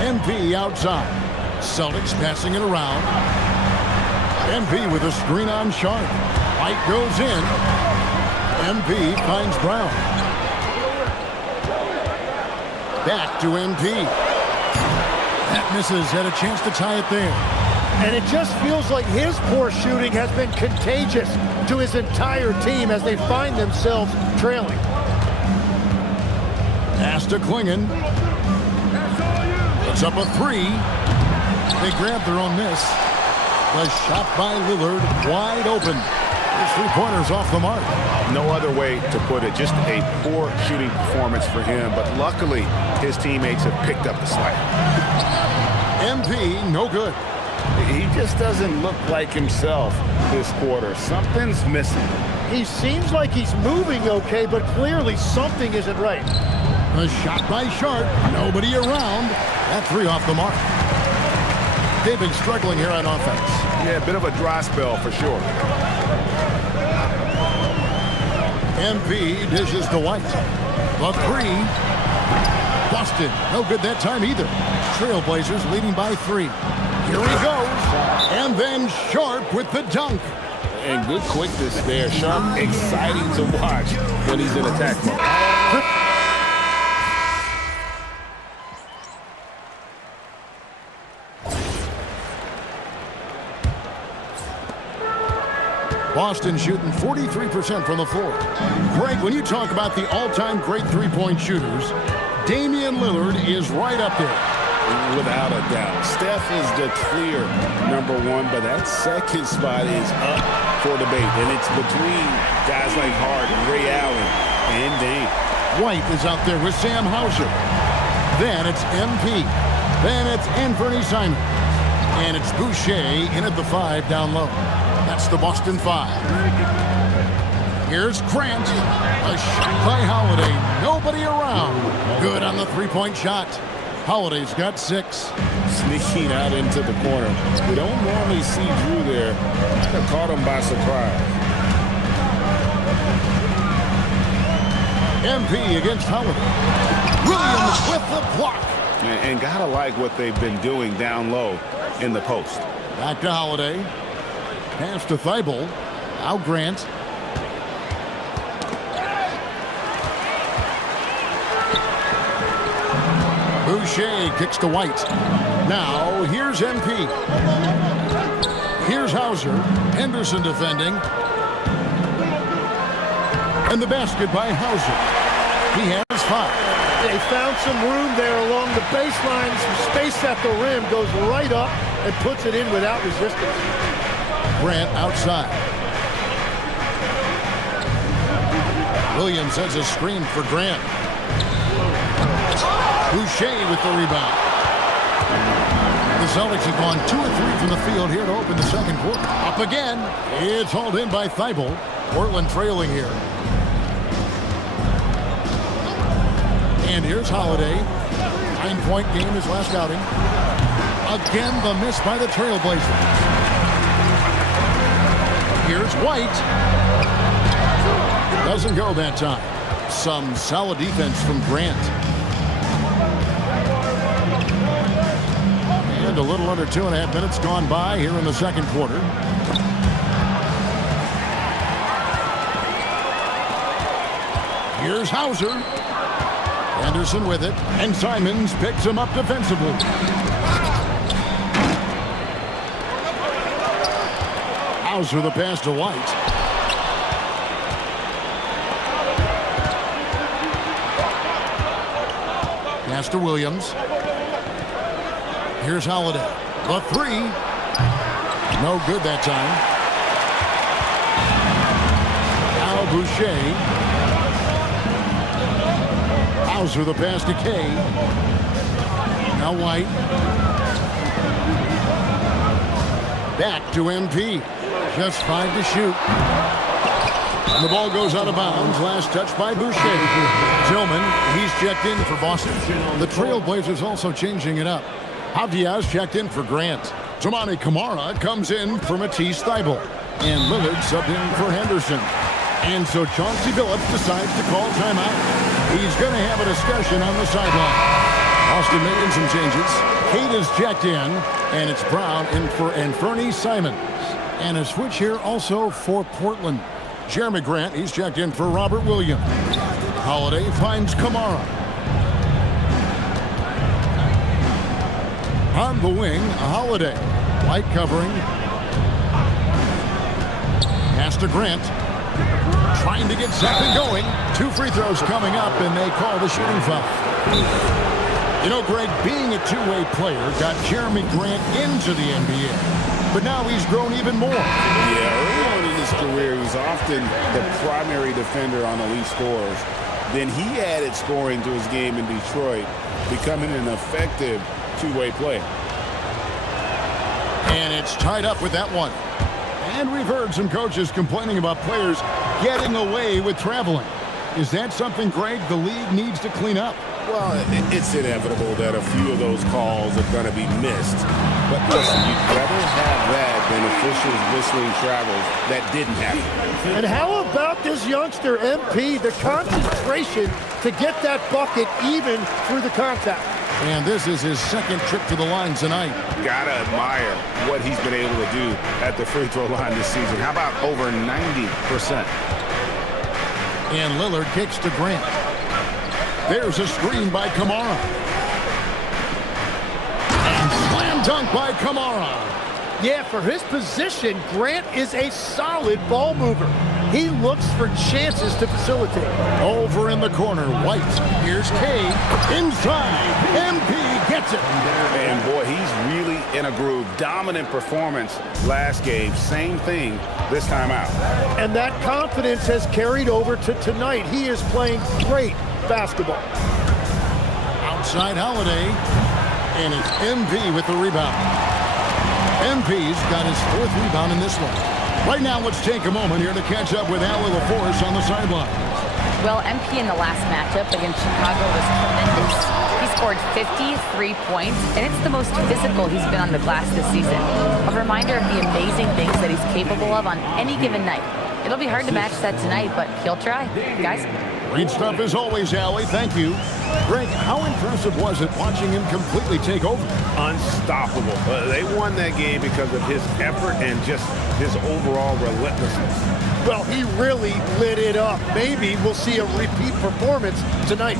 MP outside. Celtics passing it around. MP with a screen on Sharp. White goes in. MP finds Brown. Back to MP. That misses. Had a chance to tie it there. And it just feels like his poor shooting has been contagious to his entire team as they find themselves trailing. Pass to Clingan. It's up a 3. They grab their own miss. The shot by Lillard wide open. His 3-pointers off the mark. No other way to put it. Just a poor shooting performance for him. But luckily, his teammates have picked up the slack. MP, no good. He just doesn't look like himself this quarter. Something's missing. He seems like he's moving okay, but clearly something isn't right. A shot by Sharp. Nobody around. That 3 off the mark. They've been struggling here on offense. Yeah, a bit of a dry spell for sure. MP dishes to White. The 3. Busted. No good that time either. Trailblazers leading by 3. Here he goes. And then Sharp with the dunk. And good quickness there. Sharp, exciting to watch when he's in attack mode. Boston shooting 43% from the floor. Greg, when you talk about the all-time great three-point shooters, Damian Lillard is right up there. Without a doubt. Steph is the clear number 1, but that second spot is up for debate. And it's between guys like Harden, Ray Allen, and Dame. White is out there with Sam Hauser. Then it's MP. Then it's Anthony Simons. And it's Boucher in at the 5 down low. That's the Boston 5. Here's Grant. A shot by Holiday. Nobody around. Good on the 3-point shot. Holiday's got 6. Sneaking out into the corner. We don't normally see Drew there. Kind of caught him by surprise. MP against Holiday. Williams with the block. And gotta like what they've been doing down low in the post. Back to Holiday. Pass to Thibault. Now Grant. Boucher kicks to White. Now here's MP. Here's Hauser. Henderson defending. And the basket by Hauser. He has 5. They found some room there along the baseline. Some space at the rim. Goes right up and puts it in without resistance. Grant outside. Williams has a screen for Grant. Boucher with the rebound. The Celtics have gone 2 or 3 from the field here to open the second quarter. Up again. It's hauled in by Thibault. Portland trailing here. And here's Holiday. 9-point game his last outing. Again, the miss by the Trailblazers. Here's White. Doesn't go that time. Some solid defense from Grant. And a little under 2.5 minutes gone by here in the second quarter. Here's Hauser. Anderson with it. And Simons picks him up defensively. Hauser the pass to White. Pass to Williams. Here's Holiday. The 3. No good that time. Now Boucher. Hauser the pass to Kay. Now White. Back to MP. Just 5 to shoot. And the ball goes out of bounds. Last touch by Boucher. Tillman, he's checked in for Boston. The Trailblazers also changing it up. Javier checked in for Grant. Toumani Camara comes in for Matisse Thybulle. And Lillard subbed in for Henderson. And so Chauncey Billups decides to call timeout. He's going to have a discussion on the sideline. Austin making some changes. Kate is checked in. And it's Brown in for Anthony Simons. And a switch here also for Portland. Jeremy Grant, he's checked in for Robert Williams. Holiday finds Camara. On the wing, Holiday. White covering. Pass to Grant. Trying to get something going. 2 free throws coming up, and they call the shooting foul. You know, Greg, being a two-way player got Jeremy Grant into the NBA. But now he's grown even more. Yeah, early on in his career, he was often the primary defender on elite scorers. Then he added scoring to his game in Detroit, becoming an effective two-way player. And it's tied up with that one. And we've heard some coaches complaining about players getting away with traveling. Is that something, Greg, the league needs to clean up? Well, it's inevitable that a few of those calls are going to be missed. But listen, you'd rather have that than officials whistling travels that didn't happen. And how about this youngster, MP, the concentration to get that bucket even through the contact? And this is his second trip to the line tonight. Gotta admire what he's been able to do at the free throw line this season. How about over 90%? And Lillard kicks to Grant. There's a screen by Camara. And slam dunk by Camara. Yeah, for his position, Grant is a solid ball mover. He looks for chances to facilitate. Over in the corner, White. Here's Kay. Inside. MP gets it. And boy, he's really in a groove. Dominant performance last game. Same thing this time out. And that confidence has carried over to tonight. He is playing great basketball. Outside Holiday. And it's MP with the rebound. MP's got his 4th rebound in this one. Right now, let's take a moment here to catch up with Allie LaForce on the sideline. Well, MP in the last matchup against Chicago was tremendous. He scored 53 points, and it's the most physical he's been on the glass this season. A reminder of the amazing things that he's capable of on any given night. It'll be hard to match that tonight, but he'll try. Guys? Great stuff as always, Allie. Thank you. Greg, how impressive was it watching him completely take over? Unstoppable. They won that game because of his effort and just his overall relentlessness. Well, he really lit it up. Maybe we'll see a repeat performance tonight.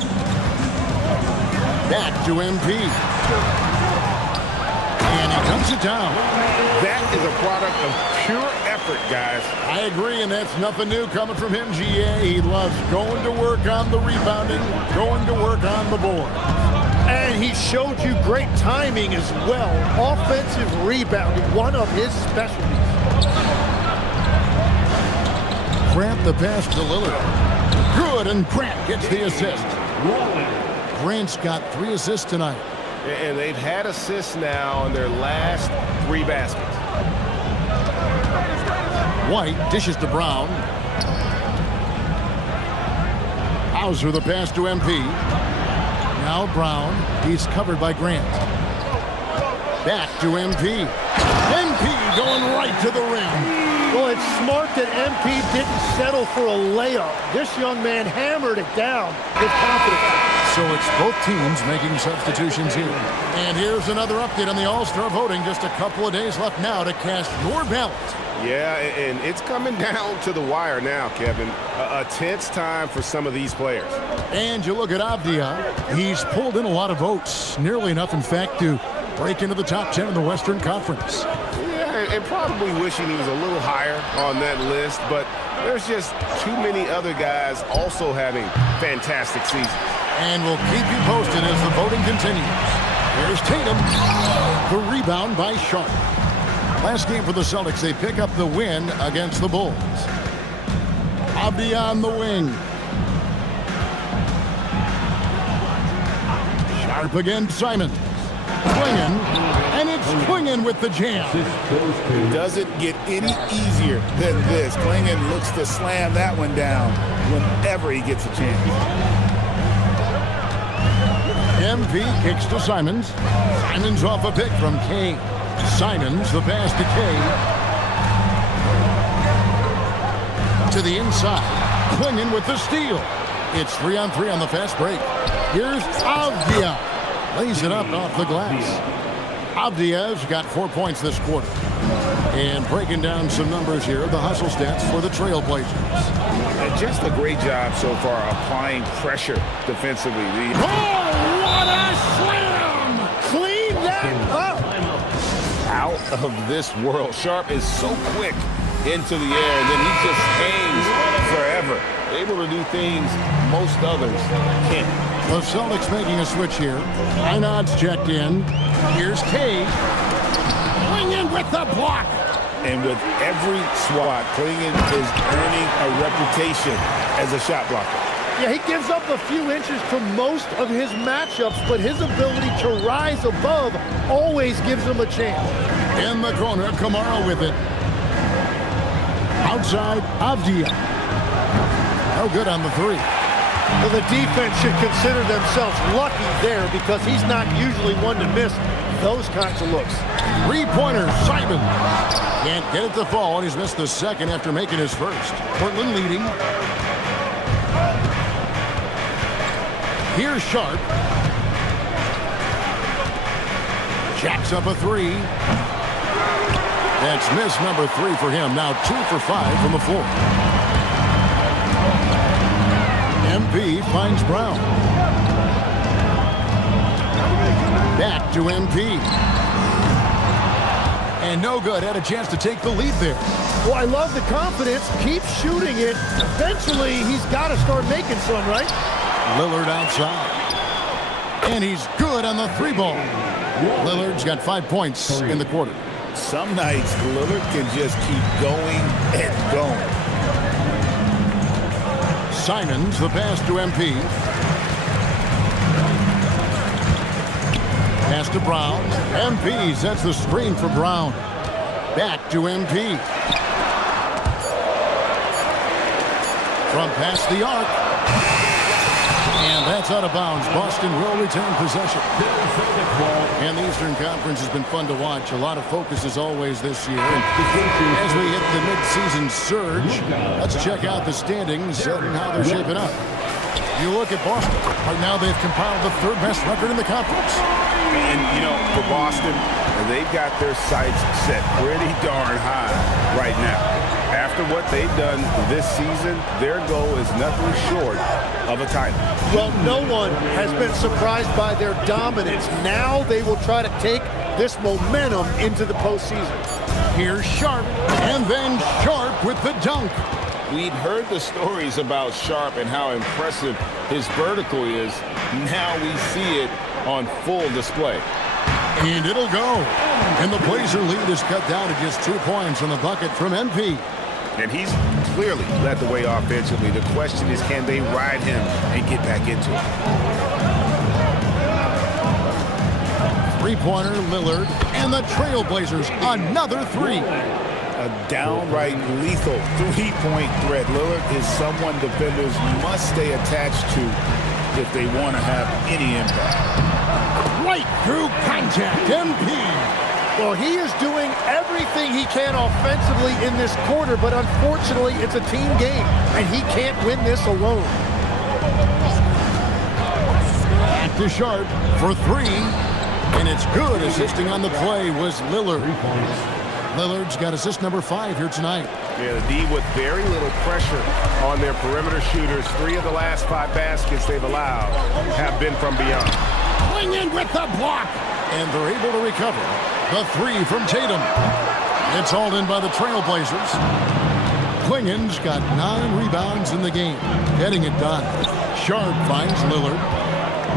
Back to MP. And he comes it down. That is a product of pure effort, guys. I agree, and that's nothing new coming from him, GA. He loves going to work on the rebounding, going to work on the board. And he showed you great timing as well. Offensive rebounding, one of his specialties. Grant the pass to Lillard. Good, and Grant gets the assist. Grant's got 3 assists tonight. And they've had assists now in their last 3 baskets. White dishes to Brown. Hauser the pass to MP. Now Brown. He's covered by Grant. Back to MP. MP going right to the rim. Well, it's smart that MP didn't settle for a layup. This young man hammered it down with confidence. So it's both teams making substitutions here. And here's another update on the All-Star voting. Just a couple of days left now to cast your ballot. Yeah, and it's coming down to the wire now, Kevin. A tense time for some of these players. And you look at Avdia. He's pulled in a lot of votes. Nearly enough, in fact, to break into the top 10 in the Western Conference. Yeah, and probably wishing he was a little higher on that list, but there's just too many other guys also having fantastic seasons. And we'll keep you posted as the voting continues. Here's Tatum. The rebound by Sharp. Last game for the Celtics, they pick up the win against the Bulls. Avdia on the wing. Sharp against Simon. Clingan, and it's Clingan with the jam. Doesn't get any easier than this. Clingan looks to slam that one down whenever he gets a chance. MP kicks to Simons. Simons off a pick from Kay. Simons, the pass to Kay. To the inside. Clingan with the steal. It's 3-on-3 on the fast break. Here's Avdia. Lays it up off the glass. Avdia's got 4 points this quarter. And breaking down some numbers here, the hustle stats for the Trailblazers. And just a great job so far applying pressure defensively. What a slam! Clean that up! Out of this world. Sharp is so quick into the air, and then he just hangs forever. Able to do things most others can't. The Celtics making a switch here. Einod's checked in. Here's Kay. Clingan with the block. And with every swat, Clingan is earning a reputation as a shot blocker. Yeah, he gives up a few inches to most of his matchups, but his ability to rise above always gives him a chance. In the corner, Kamara with it. Outside, Avdia. No good on the 3. Well, the defense should consider themselves lucky there because he's not usually one to miss those kinds of looks. 3-pointer, Simon. Can't get it to fall, and he's missed the second after making his first. Portland leading. Here's Sharp. Jacks up a 3. That's miss number 3 for him. Now 2 for 5 from the floor. MP finds Brown. Back to MP. And no good. Had a chance to take the lead there. Well, I love the confidence. Keep shooting it. Eventually, he's got to start making some, right? Lillard outside. And he's good on the 3-ball. Lillard's got 5 points in the quarter. Some nights, Lillard can just keep going and going. Simons, the pass to MP. Pass to Brown. MP sets the screen for Brown. Back to MP. From past the arc. And that's out of bounds. Boston will return possession. And the Eastern Conference has been fun to watch. A lot of focus as always this year. And as we hit the mid-season surge, let's check out the standings and how they're shaping up. You look at Boston. Right now they've compiled the 3rd best record in the conference. And, you know, for Boston, they've got their sights set pretty darn high right now. After what they've done this season, their goal is nothing short of a title. Well, no one has been surprised by their dominance. Now they will try to take this momentum into the postseason. Here's Sharp, and then Sharp with the dunk. We'd heard the stories about Sharp and how impressive his vertical is. Now we see it on full display. And it'll go. And the Blazer lead is cut down to just 2 points on the bucket from MP. And he's clearly led the way offensively. The question is, can they ride him and get back into it? Three-pointer, Lillard, and the Trailblazers, another three. A downright lethal three-point threat. Lillard is someone defenders must stay attached to if they want to have any impact. Right through contact, MP. Well, he is doing everything he can offensively in this quarter, but unfortunately, it's a team game, and he can't win this alone. Back to Sharp for three, and it's good. Assisting on the play was Lillard. Lillard's got assist number 5 here tonight. Yeah, the D with very little pressure on their perimeter shooters. 3 of the last 5 baskets they've allowed have been from beyond. Swing in with the block, and they're able to recover. The 3 from Tatum. It's hauled in by the Trailblazers. Klingen's got 9 rebounds in the game, getting it done. Sharp finds Lillard.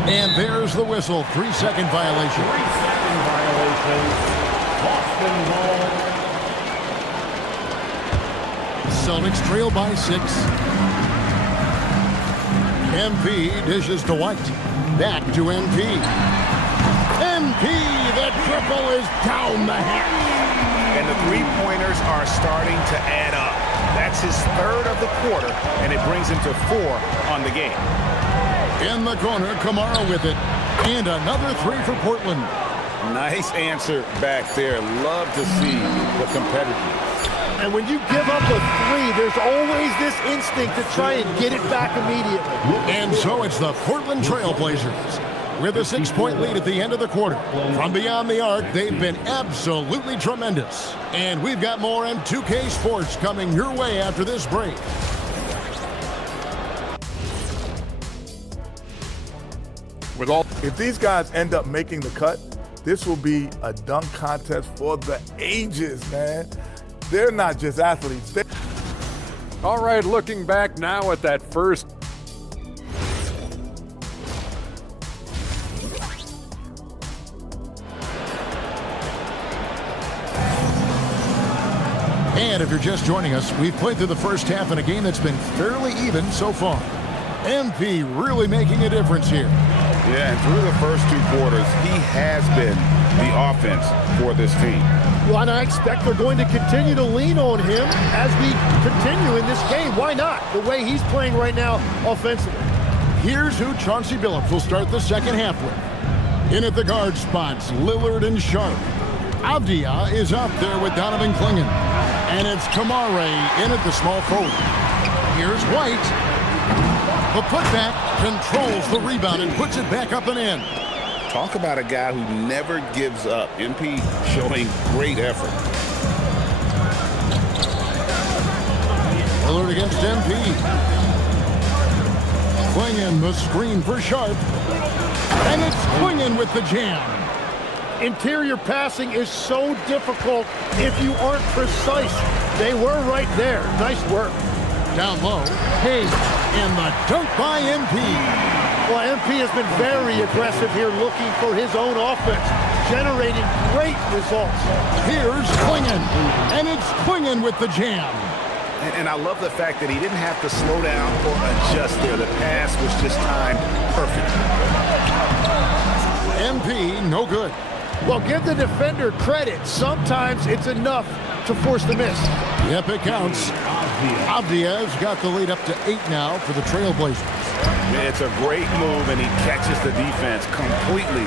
And there's the whistle. 3-second violation. 3-second violation. Boston ball. Celtics trail by 6. MP dishes to White. Back to MP. MP, the triple is down the hatch. And the three-pointers are starting to add up. That's his 3rd of the quarter, and it brings him to 4 on the game. In the corner, Kamara with it. And another 3 for Portland. Nice answer back there. Love to see the competitiveness. And when you give up a 3, there's always this instinct to try and get it back immediately. And so it's the Portland Trailblazers with a 6-point lead at the end of the quarter. From beyond the arc, they've been absolutely tremendous. And we've got more M2K Sports coming your way after this break. If these guys end up making the cut, this will be a dunk contest for the ages, man. They're not just athletes. All right, looking back now at that first. And if you're just joining us, we've played through the first half in a game that's been fairly even so far. MP really making a difference here. Yeah, and through the first 2 quarters, he has been the offense for this team. Well, and I expect they're going to continue to lean on him as we continue in this game. Why not? The way he's playing right now offensively. Here's who Chauncey Billups will start the second half with. In at the guard spots, Lillard and Sharp. Avdia is up there with Donovan Klingen. And it's Kamare in at the small forward. Here's White. The putback controls the rebound and puts it back up and in. Talk about a guy who never gives up. MP showing great effort. Lillard against MP. Klingen the screen for Sharp. And it's Klingen with the jam. Interior passing is so difficult if you aren't precise. They were right there. Nice work. Down low, Hayes, and the dunk by MP. Well, MP has been very aggressive here looking for his own offense, generating great results. Here's Klingen, and it's Klingen with the jam. And I love the fact that he didn't have to slow down or adjust there. The pass was just timed perfect. MP, no good. Well, give the defender credit. Sometimes it's enough to force the miss. Yep, it counts. Avdia's got the lead up to 8 now for the Trailblazers. It's a great move, and he catches the defense completely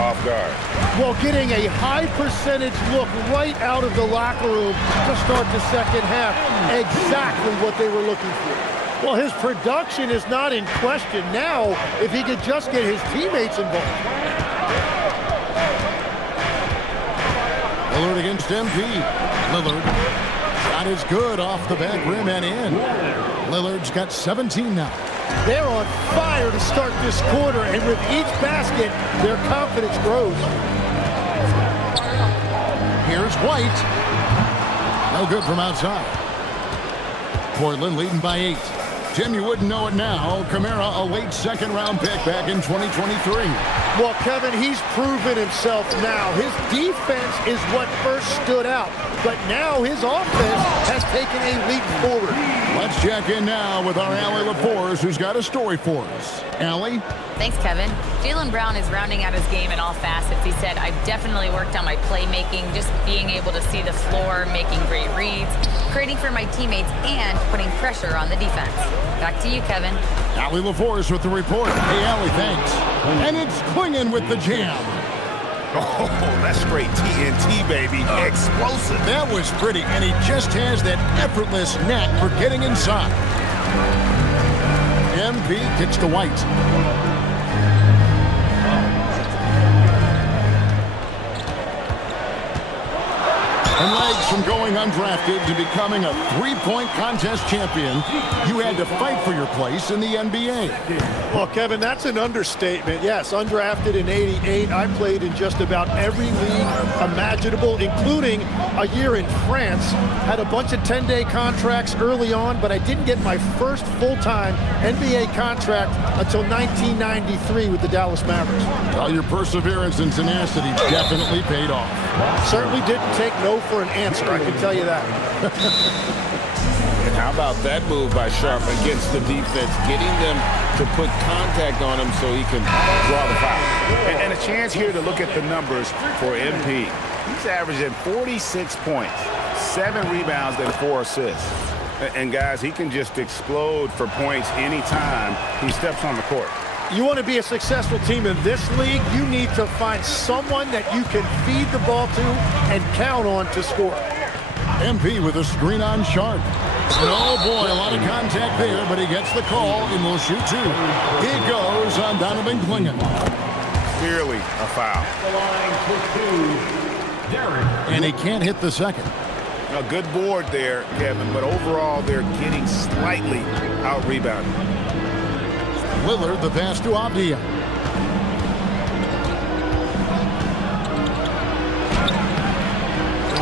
off guard. Well, getting a high percentage look right out of the locker room to start the second half. Exactly what they were looking for. Well, his production is not in question now if he could just get his teammates involved. Lillard against MP. Lillard. Shot is good off the back rim and in. Lillard's got 17 now. They're on fire to start this quarter, and with each basket, their confidence grows. Here's White. No good from outside. Portland leading by 8. Tim, you wouldn't know it now. Kamara, a late second-round pick back in 2023. Well, Kevin, he's proven himself now. His defense is what first stood out. but now his offense has taken a leap forward. Let's check in now with our Allie LaForce, who's got a story for us. Allie? Thanks, Kevin. Jaylen Brown is rounding out his game in all facets. He said, I've definitely worked on my playmaking, just being able to see the floor, making great reads, creating for my teammates, and putting pressure on the defense. Back to you, Kevin. Allie LaForce with the report. Hey, Allie, thanks. And it's Klingon with the jam. Oh, that's straight TNT, baby. Explosive. That was pretty, and he just has that effortless knack for getting inside. MP kicks to White. And legs from going undrafted to becoming a three-point contest champion, you had to fight for your place in the NBA. Well, Kevin, that's an understatement. Yes, undrafted in '88. I played in just about every league imaginable, including a year in France. Had a bunch of 10-day contracts early on, but I didn't get my first full-time NBA contract until 1993 with the Dallas Mavericks. Well, your perseverance and tenacity definitely paid off. Certainly didn't take no for an answer, I can tell you that. And how about that move by Sharp against the defense, getting them to put contact on him so he can draw the foul. And a chance here to look at the numbers for MP. He's averaging 46 points, 7 rebounds, and 4 assists. And guys, he can just explode for points anytime he steps on the court. You want to be a successful team in this league, you need to find someone that you can feed the ball to and count on to score. MP with a screen on Sharp. And oh boy, a lot of contact there, but he gets the call and will shoot two. He goes on Donovan Klingon. Clearly a foul. The line for two, Derek. And he can't hit the second. A good board there, Kevin, but overall they're getting slightly out-rebounded. Lillard, the pass to Avdia.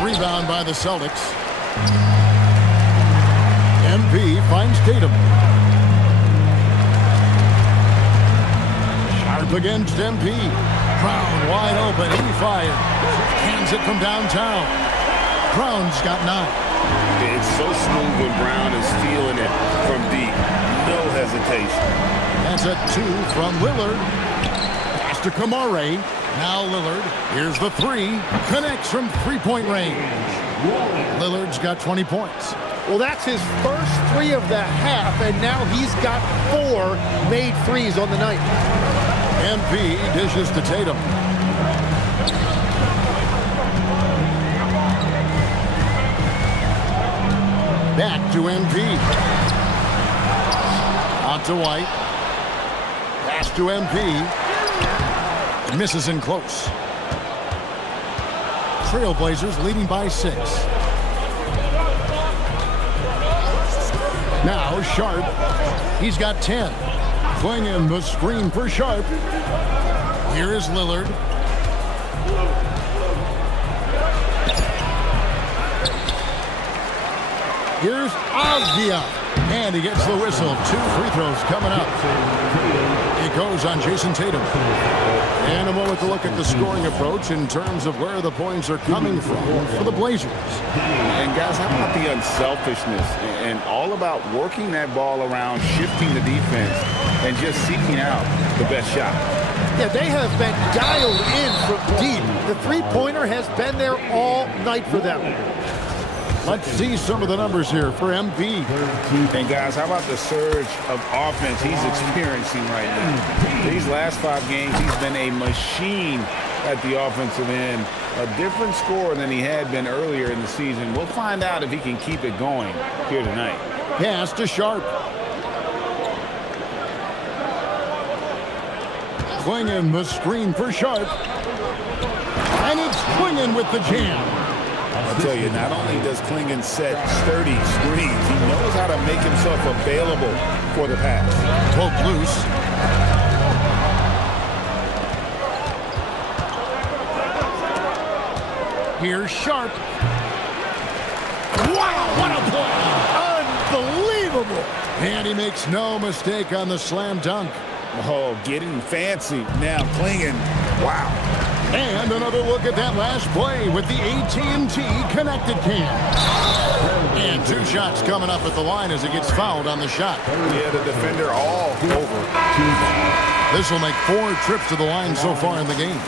Rebound by the Celtics. MP finds Tatum. Sharp against MP. Brown wide open. He fired. Hands it from downtown. Brown's got 9. It's so smooth when Brown is feeling it from deep. No hesitation. That's a 2 from Lillard. Pass to Kamare. Now Lillard. Here's the 3. Connects from three-point range. Lillard's got 20 points. Well, that's his first 3 of the half, and now he's got 4 made threes on the night. MP dishes to Tatum. Back to MP. Out to White. Pass to MP. Misses in close. Trailblazers leading by 6. Now Sharp. He's got 10. Klingon the screen for Sharp. Here is Lillard. Here's Avdia. And he gets the whistle. 2 free throws coming up. It goes on Jason Tatum. And a moment to look at the scoring approach in terms of where the points are coming from for the Blazers. And guys, how about the unselfishness and all about working that ball around, shifting the defense, and just seeking out the best shot. Yeah, they have been dialed in from deep. The three-pointer has been there all night for them. Let's see some of the numbers here for MP. And guys, how about the surge of offense he's experiencing right now? These last 5 games, he's been a machine at the offensive end. A different score than he had been earlier in the season. We'll find out if he can keep it going here tonight. Pass to Sharp. Klingon the screen for Sharp. And it's Klingon with the jam. I'll tell you, not only does Klingon set sturdy screens, he knows how to make himself available for the pass. Poke loose. Here's Sharp. Wow, what a play! Unbelievable! And he makes no mistake on the slam dunk. Oh, getting fancy now. Klingon, wow. And another look at that last play with the AT&T connected cam. And 2 shots coming up at the line as he gets fouled on the shot. Yeah, the defender all over. This will make 4 trips to the line so far in the game.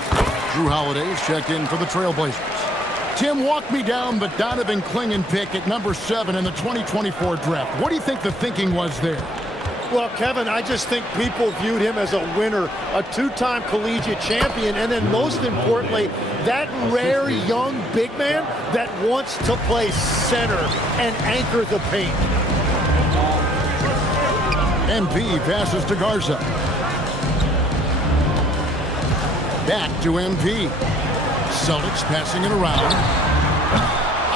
Drew Holiday's checked in for the Trailblazers. Tim, walk me down the Donovan Clingan pick at number 7 in the 2024 draft. What do you think the thinking was there? Well, Kevin, I just think people viewed him as a winner, a 2-time collegiate champion, and then most importantly, that rare young big man that wants to play center and anchor the paint. MP passes to Garza. Back to MP. Celtics passing it around.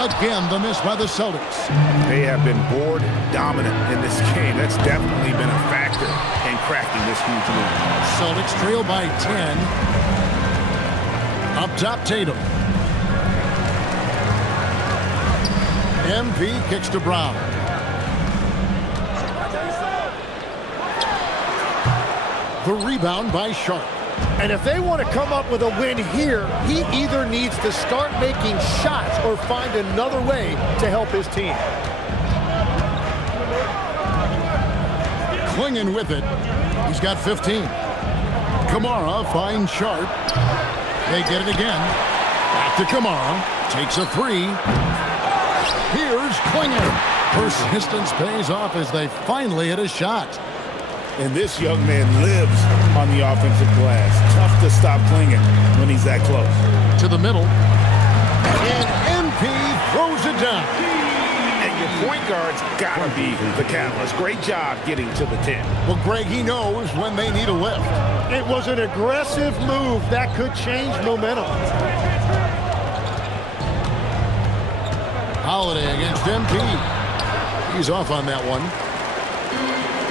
Again, the miss by the Celtics. They have been board dominant in this game. That's definitely been a factor in crafting this huge win. Celtics trail by 10. Up top, Tatum. MP kicks to Brown. The rebound by Sharp. And if they want to come up with a win here, he either needs to start making shots or find another way to help his team. Clingan with it. He's got 15. Kamara finds Sharp. They get it again. Back to Kamara. Takes a 3. Here's Clingan. Persistence pays off as they finally hit a shot. And this young man lives on the offensive glass. Tough to stop Clingan when he's that close. To the middle. And MP throws it down. And your point guard's got to be the catalyst. Great job getting to the 10. Well, Greg, he knows when they need a lift. It was an aggressive move that could change momentum. Holiday against MP. He's off on that one.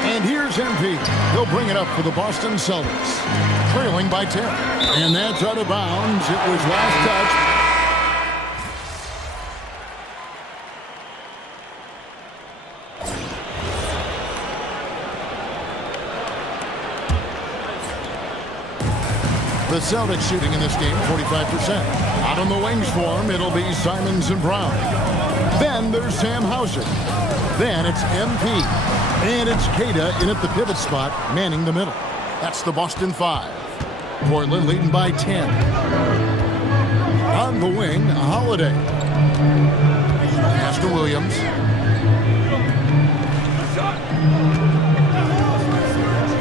And here's MP. He'll bring it up for the Boston Celtics. Trailing by 10. And that's out of bounds. It was last touch. The Celtics shooting in this game, 45%. Out on the wings for him, it'll be Simons and Brown. Then there's Sam Hauser. Then it's MP. And it's Kada in at the pivot spot, manning the middle. That's the Boston 5. Portland leading by 10. On the wing, Holiday. Pass to Williams.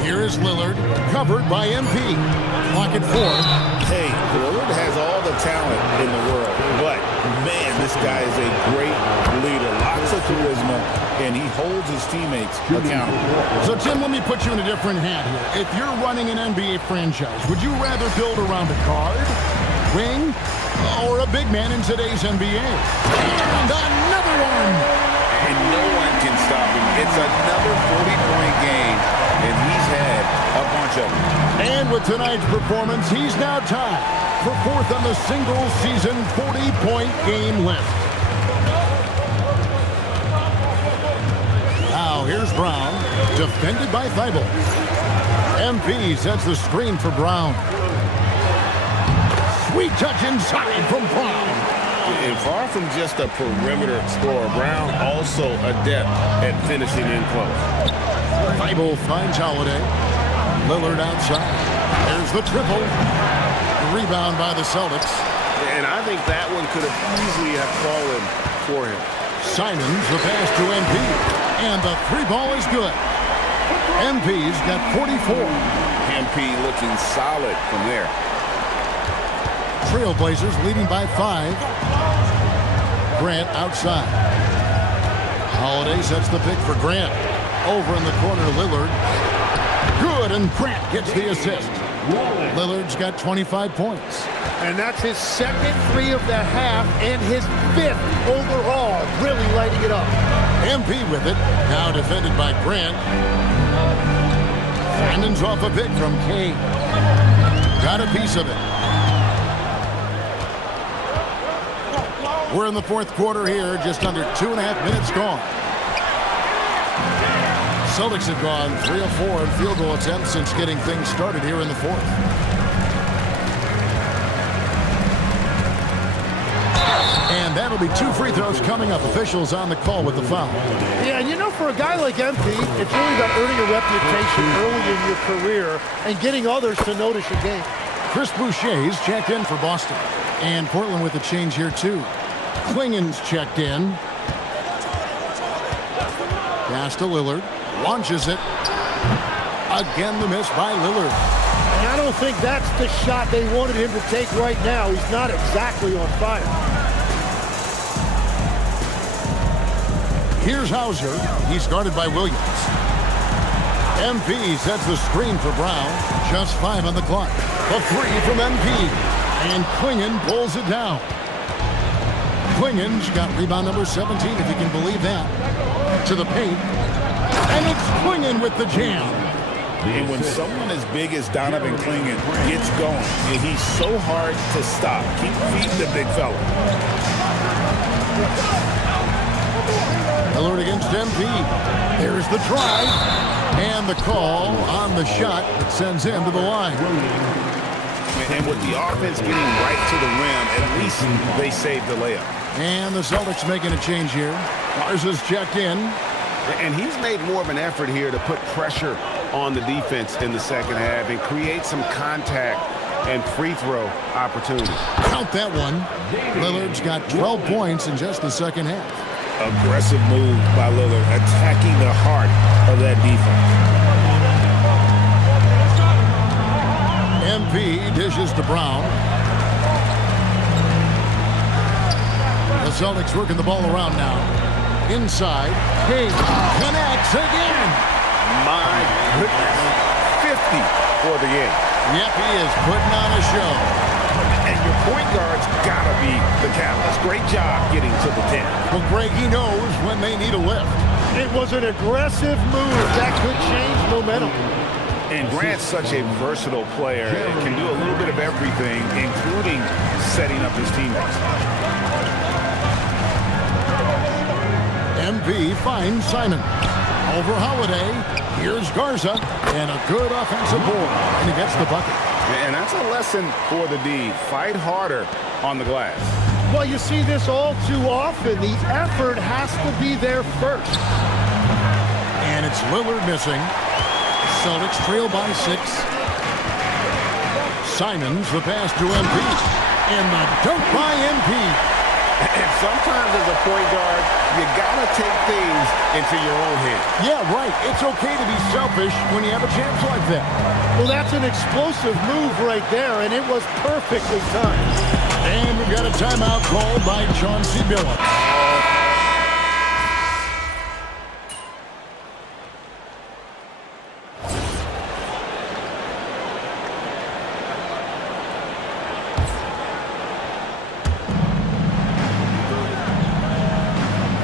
Here is Lillard, covered by MP. Clock at 4. Hey, Lillard has all the talent in the world, but man, this guy is a great leader. Lots of charisma, and he holds his teammates accountable. So, Tim, let me put you in a different hat here. If you're running an NBA franchise, would you rather build around a guard, wing, or a big man in today's NBA? And another one! And no one can stop him. It's another 40-point game, and he's had a bunch of them. And with tonight's performance, he's now tied for 4th on the single-season 40-point game list. Now here's Brown, defended by Thibault. MP sets the screen for Brown. Sweet touch inside from Brown. And far from just a perimeter scorer, Brown also adept at finishing in close. Thibault finds Holiday. Lillard outside. There's the triple. Rebound by the Celtics. And I think that one could have easily have fallen for him. Simons, the pass to MP. And the 3-ball is good. MP's got 44. MP looking solid from there. Trailblazers leading by 5. Grant outside. Holiday sets the pick for Grant. Over in the corner, Lillard. Good, and Grant gets the assist. Lillard's got 25 points. And that's his second 3 of the half and his 5th overall, really lighting it up. MP with it, now defended by Grant. Simons off a pick from Kane. Got a piece of it. We're in the 4th quarter here, just under 2.5 minutes gone. Celtics have gone 3 of 4 in field goal attempts since getting things started here in the 4th. That'll be 2 free throws coming up. Officials on the call with the foul. Yeah, and you know, for a guy like MP, it's really about earning a reputation early in your career and getting others to notice your game. Chris Boucher's checked in for Boston. And Portland with a change here, too. Klingen's checked in. Pass to Lillard. Launches it. Again, the miss by Lillard. And I don't think that's the shot they wanted him to take right now. He's not exactly on fire. Here's Hauser. He's guarded by Williams. MP sets the screen for Brown. Just 5 on the clock. A 3 from MP. And Klingen pulls it down. Klingen's got rebound number 17, if you can believe that. To the paint. And it's Klingen with the jam. And when someone as big as Donovan Klingen gets going, he's so hard to stop. Keep feeding the big fella. Lillard against MP. There's the drive. And the call on the shot that sends him to the line. And with the offense getting right to the rim, at least they saved the layup. And the Celtics making a change here. Garza's checked in. And he's made more of an effort here to put pressure on the defense in the second half and create some contact and free throw opportunity. Count that one. Lillard's got 12 points in just the second half. Aggressive move by Lillard, attacking the heart of that defense. MP dishes to Brown. The Celtics working the ball around now. Inside, King connects again. My goodness, 50 for the game. Yep, he is putting on a show. And your point guard's gotta be the catalyst. Great job getting to the 10. Well, Greg, he knows when they need a lift. It was an aggressive move that could change momentum. And Grant's such a versatile player and can do a little bit of everything, including setting up his teammates. MP finds Simon. Over Holiday. Here's Garza. And a good offensive board. And he gets the bucket. And that's a lesson for the D. Fight harder on the glass. Well, you see this all too often. The effort has to be there first. And it's Lillard missing. Celtics trail by 6. Simons the pass to MP. And the dunk by MP. And sometimes as a point guard, you gotta take things into your own hands. Yeah, right. It's okay to be selfish when you have a chance like that. Well, that's an explosive move right there, and it was perfectly timed. And we've got a timeout called by Chauncey Billups.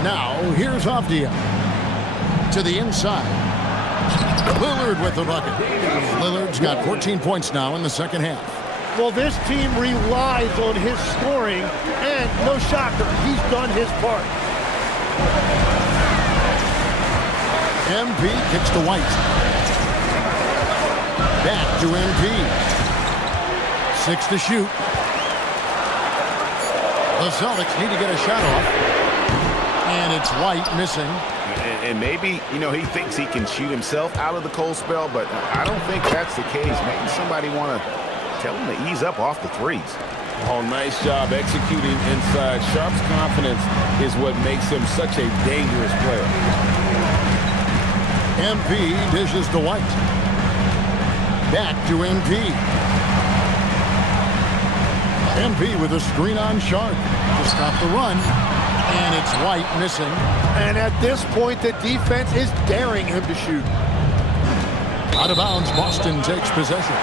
Now, here's Avdia to the inside. Lillard with the bucket. Lillard's got 14 points now in the second half. Well, this team relies on his scoring, and no shocker, he's done his part. MP kicks to White. Back to MP. 6 to shoot. The Celtics need to get a shot off. And it's White missing. And maybe, he thinks he can shoot himself out of the cold spell, but I don't think that's the case. Maybe somebody want to tell him to ease up off the threes. Oh, nice job executing inside. Sharp's confidence is what makes him such a dangerous player. MP dishes to White. Back to MP. MP with a screen on Sharp to stop the run. And it's White missing. And at this point, the defense is daring him to shoot. Out of bounds, Boston takes possession.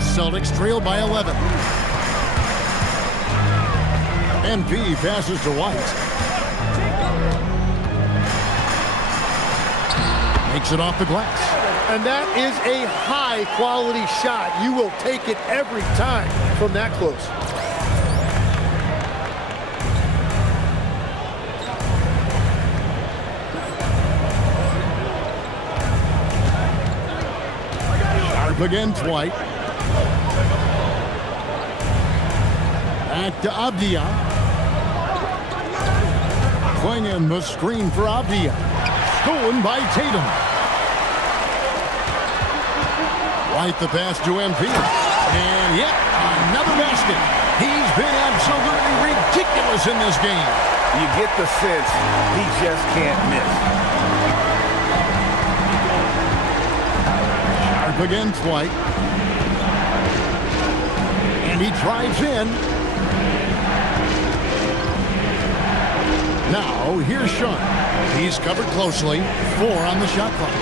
Celtics trail by 11. MP passes to White. Makes it off the glass. And that is a high-quality shot. You will take it every time from that close. Sharp against White. Back to Avdia. Flinging the screen for Avdia. Stolen by Tatum. White the pass to MP. And yet another basket. He's been absolutely ridiculous in this game. You get the sense he just can't miss. Sharp against White. And he drives in. Now, here's Sharp. He's covered closely. 4 on the shot clock.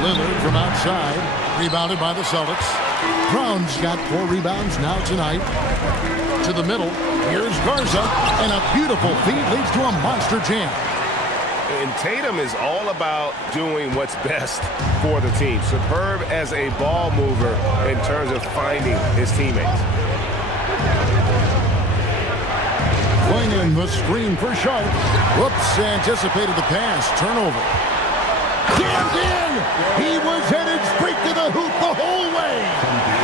Lillard from outside. Rebounded by the Celtics. Brown's got 4 rebounds now tonight. To the middle. Here's Garza. And a beautiful feed leads to a monster jam. And Tatum is all about doing what's best for the team. Superb as a ball mover in terms of finding his teammates. Flinging the screen for Sharp. Whoops, anticipated the pass. Turnover. Jammed in! He was headed straight to the hoop the whole way!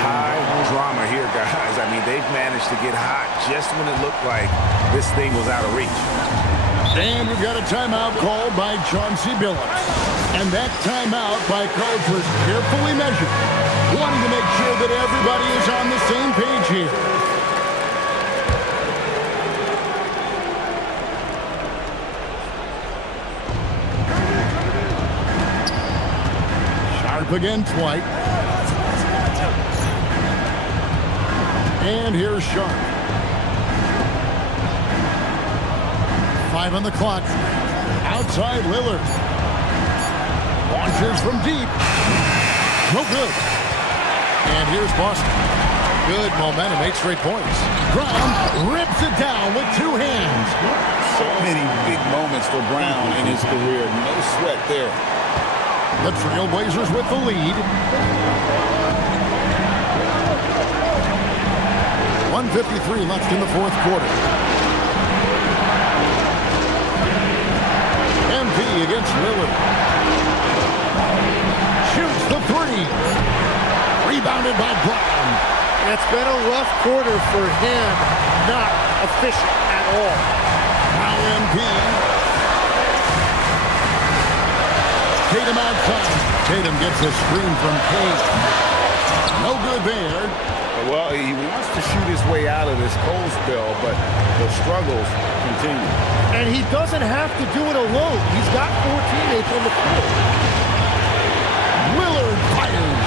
High drama here, guys. I mean, they've managed to get hot just when it looked like this thing was out of reach. And we've got a timeout called by Chauncey Billups. And that timeout by coach was carefully measured, wanting to make sure that everybody is on the same page here. Against White. And here's Sharp. 5 on the clock. Outside Lillard. Launches from deep. No good. And here's Boston. Good momentum, 8 straight points. Brown rips it down with 2 hands. So many big moments for Brown in his career. No sweat there. The Trailblazers with the lead. 1:53 left in the 4th quarter. MP against Lillard. Shoots the 3. Rebounded by Brown. It's been a rough quarter for him. Not efficient at all. Now MP. Tatum outside. Tatum gets a screen from Cade. No good there. Well, he wants to shoot his way out of this cold spell, but the struggles continue. And he doesn't have to do it alone. He's got 4 teammates on the floor. Lillard fires.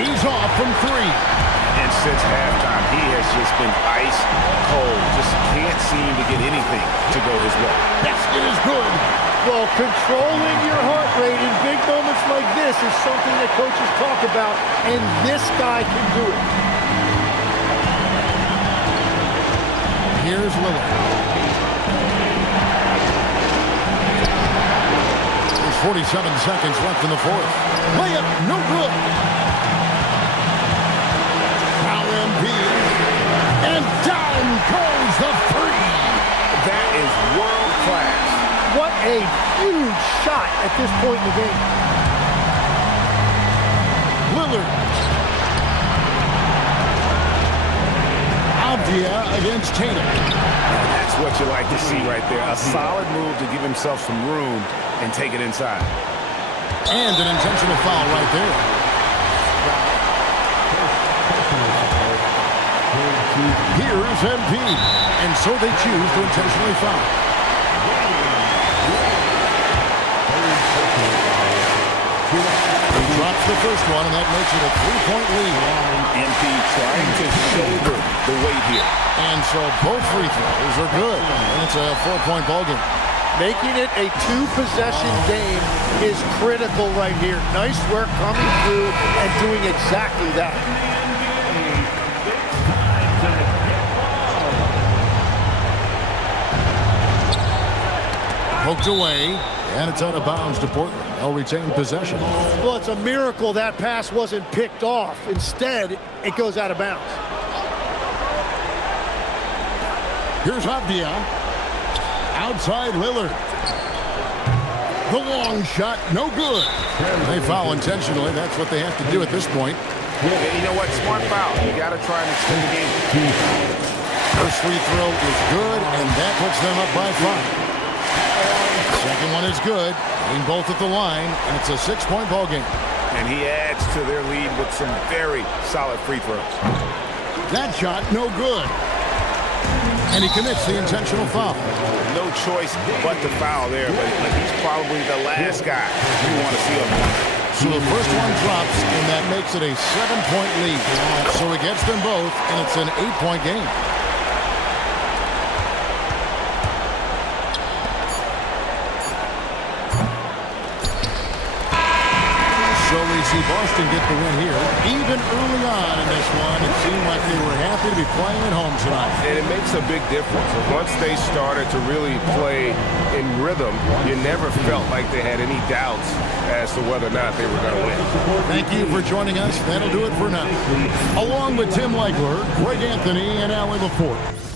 He's off from 3. And since halftime, he has just been ice cold. Just can't seem to get anything to go his way. Basket is good. Well, controlling your heart rate in big moments like this is something that coaches talk about, and this guy can do it. Here's Lillard. There's 47 seconds left in the 4th. Layup, no good. Now MP. And down goes the 3. That is world class. What a huge shot at this point in the game. Lillard. Avdia against Tatum. That's what you like to see right there. A solid move to give himself some room and take it inside. And an intentional foul right there. Here is MP. And so they choose to intentionally foul. He drops the first one, and that makes it a 3-point lead. MP trying to shoulder the weight here. And so both free throws are good. And it's a 4-point ball game. Making it a 2-possession game is critical right here. Nice work coming through and doing exactly that. Poked away, and it's out of bounds to Portland. They'll retain possession. Well, it's a miracle that pass wasn't picked off. Instead, it goes out of bounds. Here's Avdia. Outside Lillard. The long shot, no good. They foul intentionally. That's what they have to do at this point. You know what? Smart foul. You got to try and extend the game. First free throw is good, and that puts them up by 5. Second one is good. Getting both at the line, and it's a 6-point ball game. And he adds to their lead with some very solid free throws. That shot, no good. And he commits the intentional foul. No choice but to foul there, but he's probably the last guy you want to see up there. So the first one drops, and that makes it a 7-point lead. So he gets them both, and it's an 8-point game. So we see Boston get the win here. Even early on in this one, it seemed like they were happy to be playing at home tonight. And it makes a big difference. Once they started to really play in rhythm, you never felt like they had any doubts as to whether or not they were going to win. Thank you for joining us. That'll do it for now. Along with Tim Legler, Greg Anthony, and Allie LaForte.